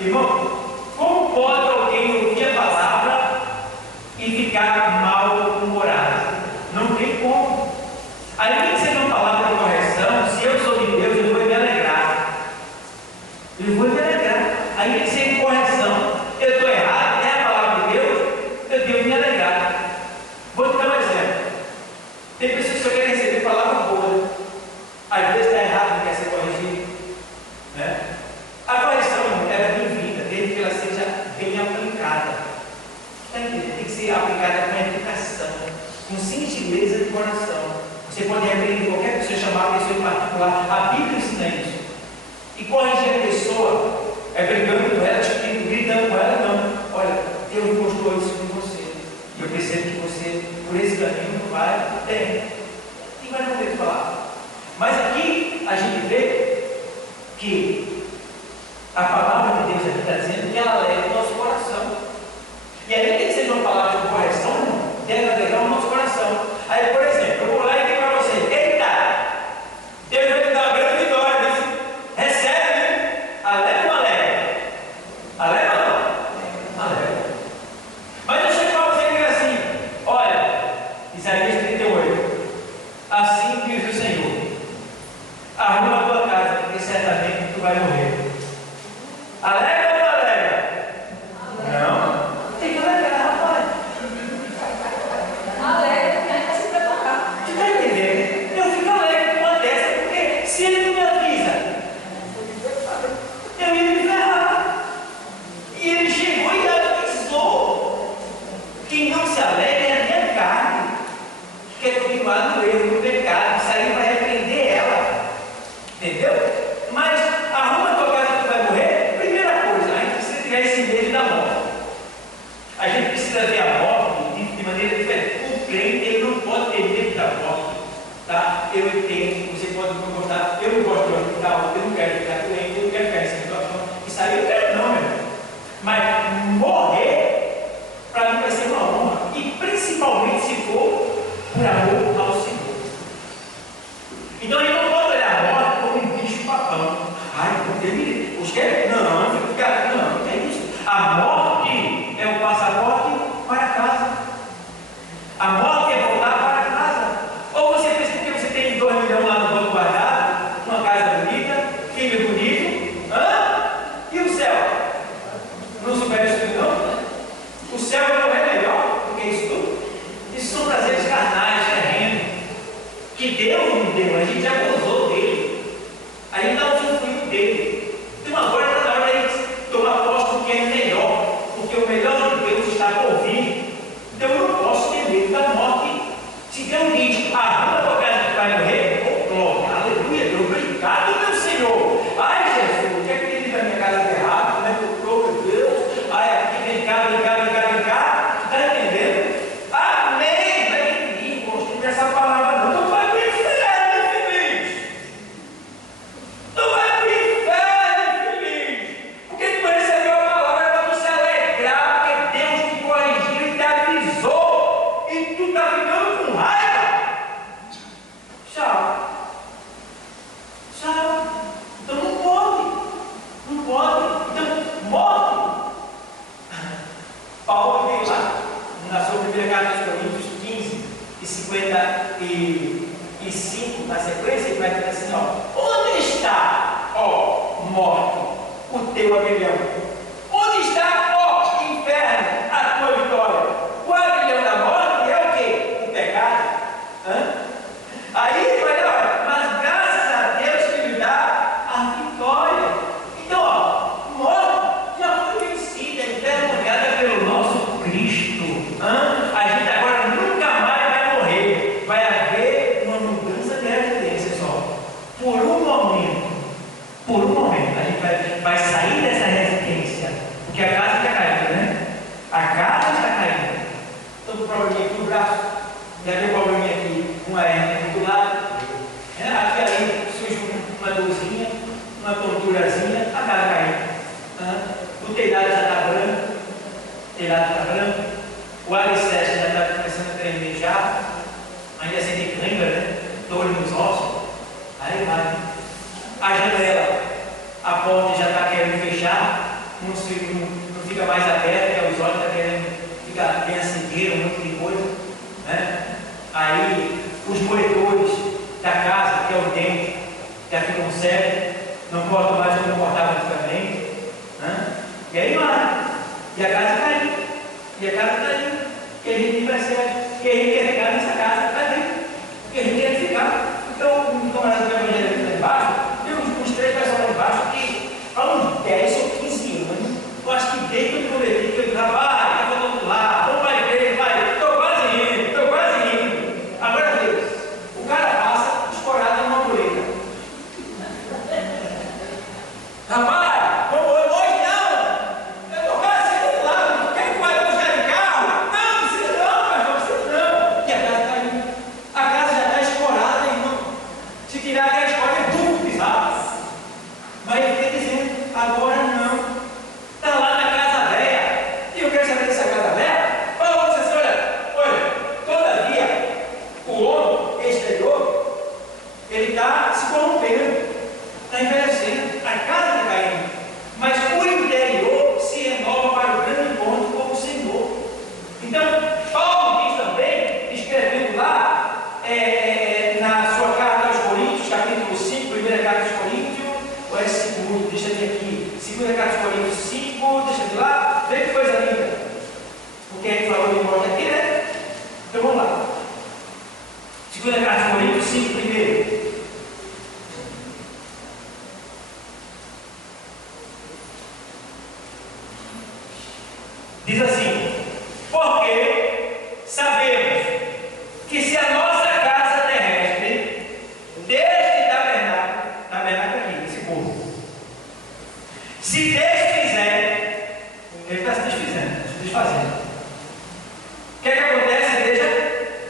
Irmão, como pode alguém ouvir a palavra e ficar mal-humorado? Não tem como. Aí tem que ser uma palavra de correção. Se eu sou de Deus, eu vou me alegrar. Eu vou me alegrar. Aí tem que ser correção. Eu estou errado, é a palavra de Deus, eu devo me alegrar. Vou te dar um exemplo. Tem pessoas que só querem receber palavra boa. Às vezes está errado, não quer ser corrigido. Né? A correção é bem-vinda, desde que ela seja bem aplicada. Está entendendo? Tem que ser aplicada com educação, com gentileza de coração. Você pode repreender qualquer pessoa, chamar a pessoa em particular. A Bíblia ensina isso. E corrigir a pessoa é brigando com ela, tipo, gritando com ela, não. Olha, Deus mostrou isso com você. E eu percebo que você, por esse caminho, não vai ter. E vai não ter que falar. Mas aqui a gente vê que a palavra de Deus aqui está dizendo que ela leva o nosso coração. E aí tem que ser uma palavra de correção, não? Deve alegar o nosso coração. Aí, por exemplo, eu vou lá e digo para você: eita, Deus vai te dar uma grande vitória. Recebe, alega ou não alega? Alega ou não? Alega. Mas eu chego para você e digo assim: olha, Isaías 38, assim diz o Senhor: arruma a tua casa, porque certamente tu vai morrer. Alega ou não alega? Não. Tem que alegar, rapaz. Alega, porque a gente vai se preparar. Tu está entendendo? Eu fico alegre com uma dessa, porque se ele não me avisa, eu ia me ferrar. E ele chegou e avisou. Quem não se alegra é a minha carne, quer continuar no erro, no pecado, sair para repreender ela. Entendeu? Mas arruma a tua casa que tu vai morrer. Primeira coisa, a gente precisa tirar esse medo da morte. A gente precisa ver a morte de maneira diferente. O crente, ele não pode ter medo da morte. Tá? Eu entendo, você pode não gostar. Eu não gosto de hospital, eu não quero ficar doente, eu não quero ficar em situação. Isso aí eu quero não, meu irmão. Mas morrer, para mim vai ser uma honra. E principalmente se for por amor ao Senhor. Então ele não pode olhar a morte como um bicho papão. Ai, ele, os que não, fica, não, é isso. A morte é o passaporte para casa. A morte é voltar para casa. Ou você pensa que você tem 2 milhões lá no banco guardado, uma casa bonita, filho bonito, e o céu? Não supera isso tudo, não? O céu é melhor do que isso tudo. Isso são prazeres carnais, terrenos, que Deus nos deu, a gente já gozou dele, a gente não usufruiu dele. Então agora está na hora de tomar posse do que é melhor, porque o melhor de Deus está por vir. Então eu não posso ter medo da morte. Se Deus diz: arruma a tua casa que vai morrer, oh glória, aleluia, Deus, obrigado, meu Senhor. Ai Jesus, o que é que tem da minha casa de errado? Como é que eu estou, meu Deus? Ai, aqui vem cá, vem cá, vem cá, vem cá. Está entendendo? Amém, vai entender, construir essa palavra não. Então vai para o inferno, infeliz. Não vai para o inferno, infeliz. Porque tu recebeu a palavra para tu se alegrar, porque Deus te corrigiu e te avisou. E tu está ficando com raiva. Tchau. Tchau. Então não pode. Não pode. Então morre. Paulo veio lá na sua primeira carta aos Coríntios 15 e 55, na sequência, ele vai dizer assim: ó, onde está, ó morte, o teu aguilhão? Onde está, ó inferno, a tua vitória? O aguilhão da morte é o quê? O pecado. Aí ele vai dizer: olha, mas graças a Deus que lhe dá a vitória. Então, ó, morte já foi vencida, envergonhada pelo nosso Cristo. A gente agora nunca mais vai morrer. Vai haver uma mudança de residência só. Por um momento, a gente vai sair dessa residência. Porque a casa está caindo, né? A casa está caindo. Estou com um probleminha aqui no braço. Já tem um probleminha aqui, uma hernia do lado. Aqui ali surge uma dorzinha, uma tonturazinha, a casa caindo. O telhado já está branco. O alicerce já está começando a tremer já. Ainda sente cãibra, né? Dor nos ossos. Aí vai. A janela, a porta já está querendo fechar. não fica mais aberta, que os olhos estão querendo, tem a cegueira, um monte de coisa, né? Aí os moedores da casa, que é o dente, já ficam cegos, não cortam mais como cortavam antigamente, né? E aí lá, e a casa está aí, e a casa está aí, e a gente percebe que a gente quer ficar nessa casa, está aí, e a gente quer ficar. Então, um camarada do evangelho lá embaixo, tem uns 3 pessoas lá embaixo que há uns 10 ou 15 anos, eu acho que desde que eu prometi que eu estava, está falando lá, vamos para a igreja, vai, estou quase indo. Agora Deus, o cara passa escorado numa mureta. Rapaz, hoje não, eu estou quase indo lá, quer que vai buscar de carro? Não, precisa não, pastor, precisa não. E a casa está indo, a casa já está escorada, irmão. Se tirar aquela escola, é tudo pisado. Mas ele está dizendo, agora não. Está lá na casa velha. E eu quero saber dessa casa velha. Fala para você, olha, todavia, o homem exterior, ele está se corrompendo, está envelhecendo, a casa está caindo. Mas o interior se renova para o grande encontro com o Senhor. Então, Paulo diz também, escrevendo lá, na sua carta aos Coríntios, capítulo 5, primeira carta aos Coríntios, ou é segundo, deixa eu ver aqui, segunda carta aos Coríntios 5, deixa eu ver lá, vê que coisa linda, porque a gente falou de morte aqui, né? Então vamos lá, segunda carta aos Coríntios 5, primeiro. Diz assim, porque sabemos que se a nossa casa terrestre, deste tabernáculo aqui, esse povo, se desfizer, ele está se desfazendo, o que é que acontece, igreja?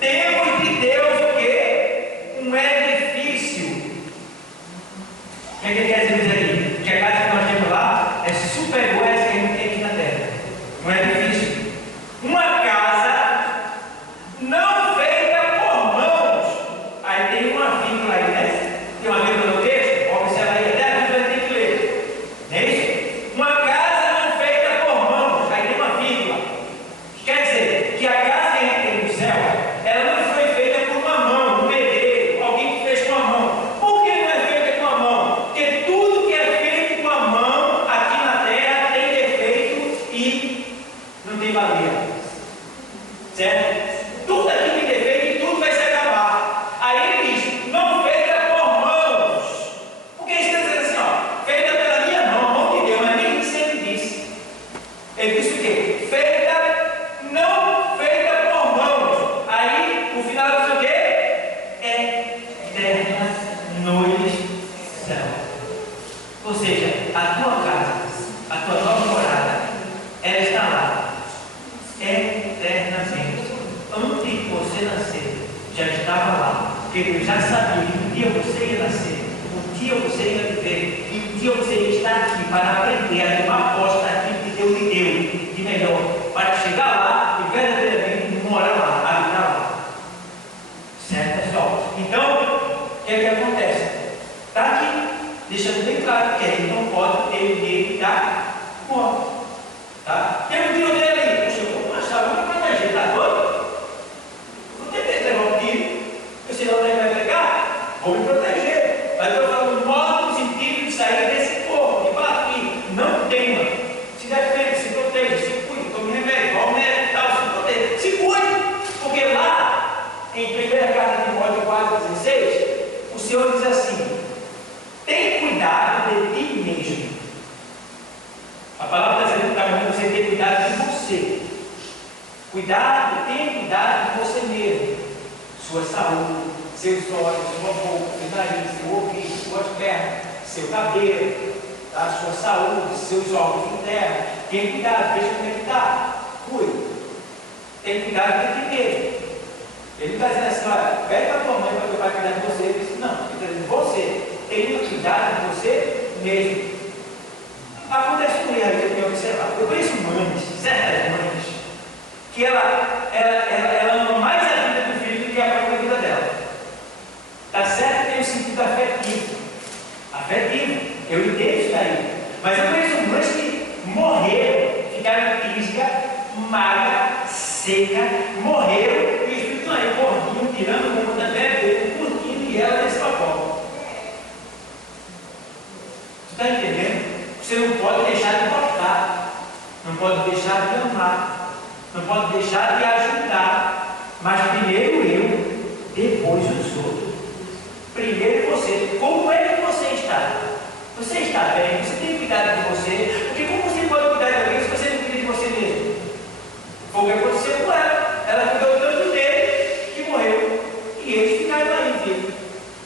Temos de Deus o quê? Um edifício. O que é que quer dizer aqui? Que a casa que nós temos lá é superior a essa que a gente tem aqui na terra. Um edifício. Uma casa não feita por mãos. Aí tem uma vírgula aí, né? Tem uma vírgula no texto, observa aí até a vírgula tem que ler. Não é isso? Uma casa não feita por mãos. Aí tem uma vírgula. Quer dizer que a casa que a gente tem no céu, ela não foi feita por uma mão, um pedreiro, alguém que fez com a mão. Por que não é feita com a mão? Porque tudo que é feito com a mão aqui na terra tem defeito e não tem valia. Certo? Tudo aqui tem defeito e tudo vai se acabar. Aí ele diz, não feita por mãos. Porque isso quer dizer assim, ó, feita pela minha mão, a mão de Deus, mas nem isso ele disse. Ele disse o quê? Não feita por mãos. Aí o final diz o quê? Eterna nos céus. Ou seja, a tua casa, a tua nova morada, ela está lá eternamente. Antes de você nascer, já estava lá, porque Deus já sabia que um dia você ia nascer, um dia você ia viver, e um dia você ia estar aqui para aprender a ter uma aposta aqui que Deus lhe deu de melhor, para chegar lá e verdadeiramente morar lá, habitar lá. Certo, pessoal? Então, o que é que acontece? Está aqui, deixando bem claro que ele não pode ter ninguém que está morto. Tá? Tem um tiro dele ali. Poxa, eu vou achar uma proteger, está doido? Não tem que levar um tiro, porque senão ele vai pegar. Vou me proteger. Mas eu falo, modo no sentido de sair desse corpo, de falar aqui, não tema. Se defende, se proteja, se cuide, tome remédio, vá ao médico e tal, se proteja. Se cuide, porque lá, em 1 Carta de Timóteo 4,16, o Senhor diz assim: tem cuidado de ti mesmo. A palavra está dizendo para você ter cuidado de você. Tenha cuidado de você mesmo. Sua saúde, seus olhos, sua boca, seu nariz, seu ouvido, suas pernas, seu cabelo, a sua saúde, seus órgãos internos. Tenha cuidado, veja como é que está. Cuide. Tenha cuidado de ti mesmo. Ele não está dizendo assim, olha, pede para a tua mãe para teu pai cuidar de você. Ele disse, não, ele está dizendo, você tenha cuidado de você mesmo. Acontece comigo, eu tenho observado. Eu conheço mães, certas mães, que ela ama mais a vida do filho do que a própria vida dela. Está certo que tem um sentido afetivo. Eu entendo isso daí. Mas eu conheço mães que morrem seca, morreu, e o Espírito não é gordinho, tirando o mundo da terra, curtindo e ela nesse papel. Você está entendendo? Você não pode deixar de gostar, não pode deixar de amar, não pode deixar de ajudar, mas primeiro eu, depois os outros. Primeiro você. Como é que você está? Você está bem? Você tem cuidado de você? Porque como você pode cuidar de alguém se você não cuida de você mesmo? Foi o que aconteceu com ela. Ela cuidou tanto dele que morreu. E eles ficaram aí vivos.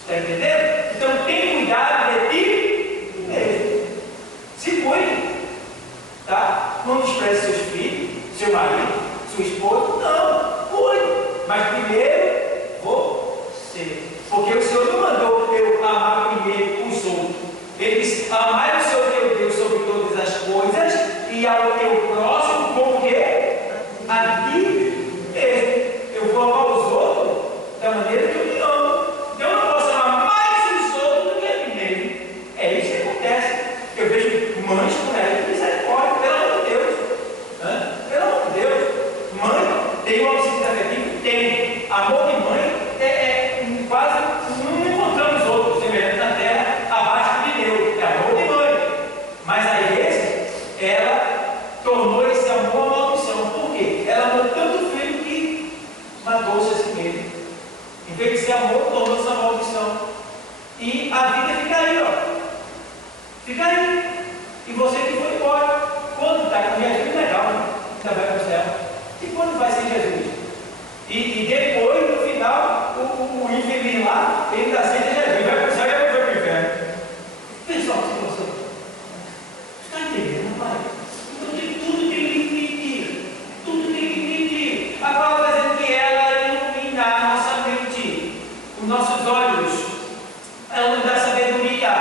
Está entendendo? Então tem cuidado de ti mesmo. Se cuide. Tá? Não despreze seus filhos, seu marido, sua esposa. Não. Cuide. Mas primeiro você. Porque o Senhor não mandou eu amar primeiro os outros. Ele disse: amai o Senhor teu Deus sobre todas as coisas e ao teu próximo como o quê? A ti mesmo. Eu vou amar os outros da maneira que eu me amo. Então eu não posso amar mais os outros do que a mim mesmo. É isso que acontece. Eu vejo mães por aí, misericórdia, pelo amor de Deus. Pelo amor de Deus. Mãe tem um auxílio afetivo? Tem. Amor de mãe quase não encontramos outros semelhantes na terra abaixo de Deus. É amor de mãe. Mas a igreja, ela tornou esse amor uma maldição. Por quê? Ela amou tanto o filho que matou-se a si mesmo. Em vez de ser amor, tornou-se uma maldição. E a vida fica aí, ó. Fica aí. E você que foi embora. Quando está com Jesus, legal, né? Ainda vai para o céu. E quando vai sem Jesus? E depois, no final, o infeliz lá, ele ainda aceita Jesus, vai para o céu e vai para o inferno. Pessoal, que situação. Está entendendo, pai? Então tudo tem limite. Tudo tem limite. A palavra está dizendo que ela ilumina a nossa mente, os nossos olhos. Ela nos dá sabedoria.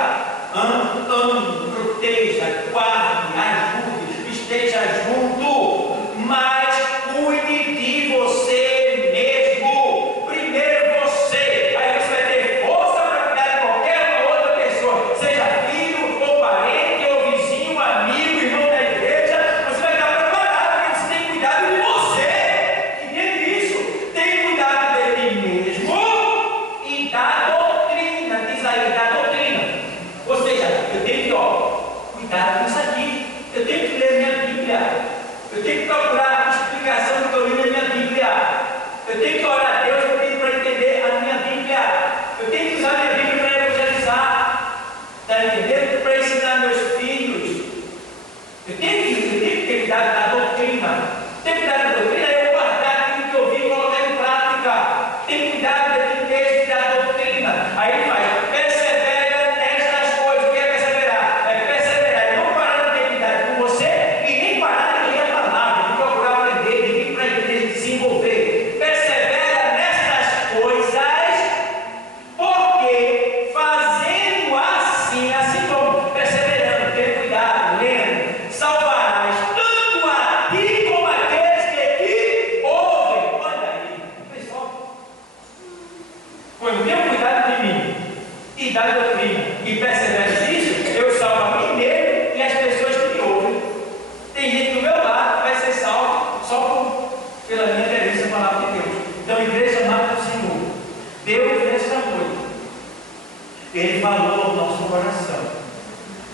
Ame, proteja, guarde, ajude, esteja junto, mas cuide de você.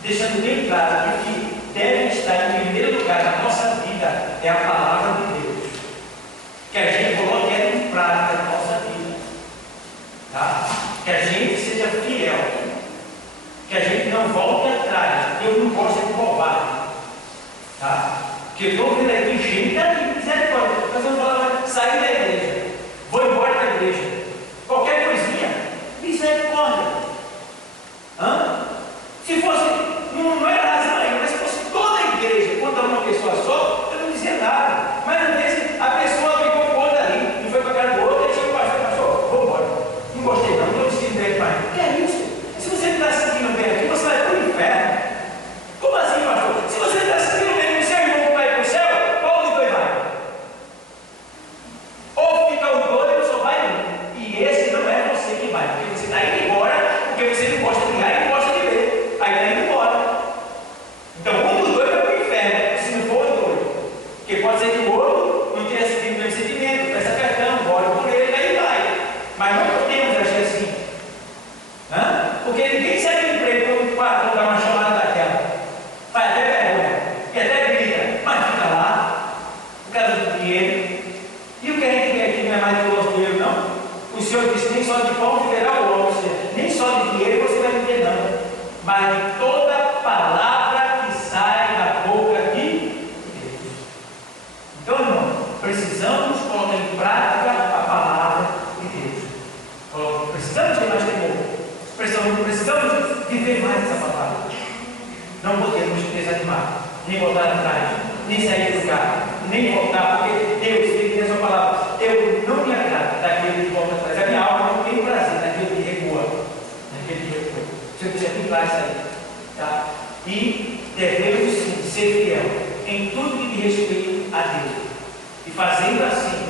Deixando bem claro que o que deve estar em primeiro lugar na nossa vida é a palavra de Deus. Que a gente coloque ela em prática na nossa vida. Tá? Que a gente seja fiel. Que a gente não volte atrás. Eu não gosto de bobagem. Tá? Porque eu estou vendo aqui gente aqui, misericórdia. Mas eu vou sair da igreja. Vou embora da igreja. Qualquer coisinha, misericórdia. Se fosse, não era razão ainda, mas se fosse toda a igreja contra uma pessoa só, eu não dizia nada. Mas às vezes a pessoa ficou contra ali, não foi para a cara do outro, e chegou o pastor, vou embora. Não gostei não, não preciso bem mais. O que é isso? Se você não está se sentindo bem aqui, você vai para o inferno. Como assim, pastor? Se você não está se sentindo bem com o seu irmão que vai para o céu, qual dos dois vai? desanimar, nem voltar atrás, nem sair do lugar, nem voltar, porque Deus, Ele tem a sua palavra, eu não me agrado daquele que volta atrás, a minha alma não tem prazer naquele que recua, Se eu quiser pintar isso aí, tá? E devemos sim ser fiel em tudo que diz respeito a Deus, e fazendo assim,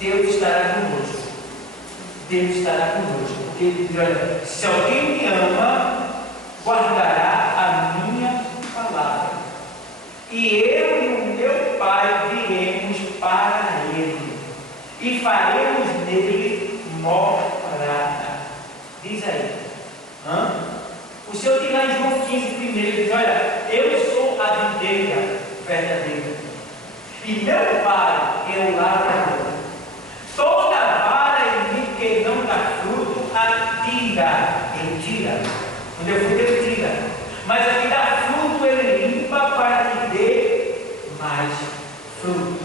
Deus estará conosco. Deus estará conosco, porque Ele diz: olha, se alguém me ama, guardará a minha palavra, e eu e o meu Pai viremos para Ele, e faremos nele morada. Diz aí, o Senhor diz lá em João 15, primeiro, diz: olha, eu sou a videira verdadeira, e meu Pai é o lavrador. Toda vara em mim que não dá fruto, ele tira. Quando eu fruto, ele tira. Mas a que dá fruto, ele limpa para que dê mais fruto.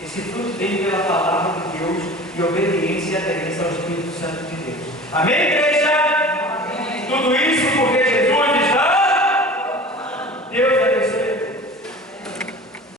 Esse fruto vem pela palavra de Deus e obediência e aderência ao Espírito Santo de Deus. Amém?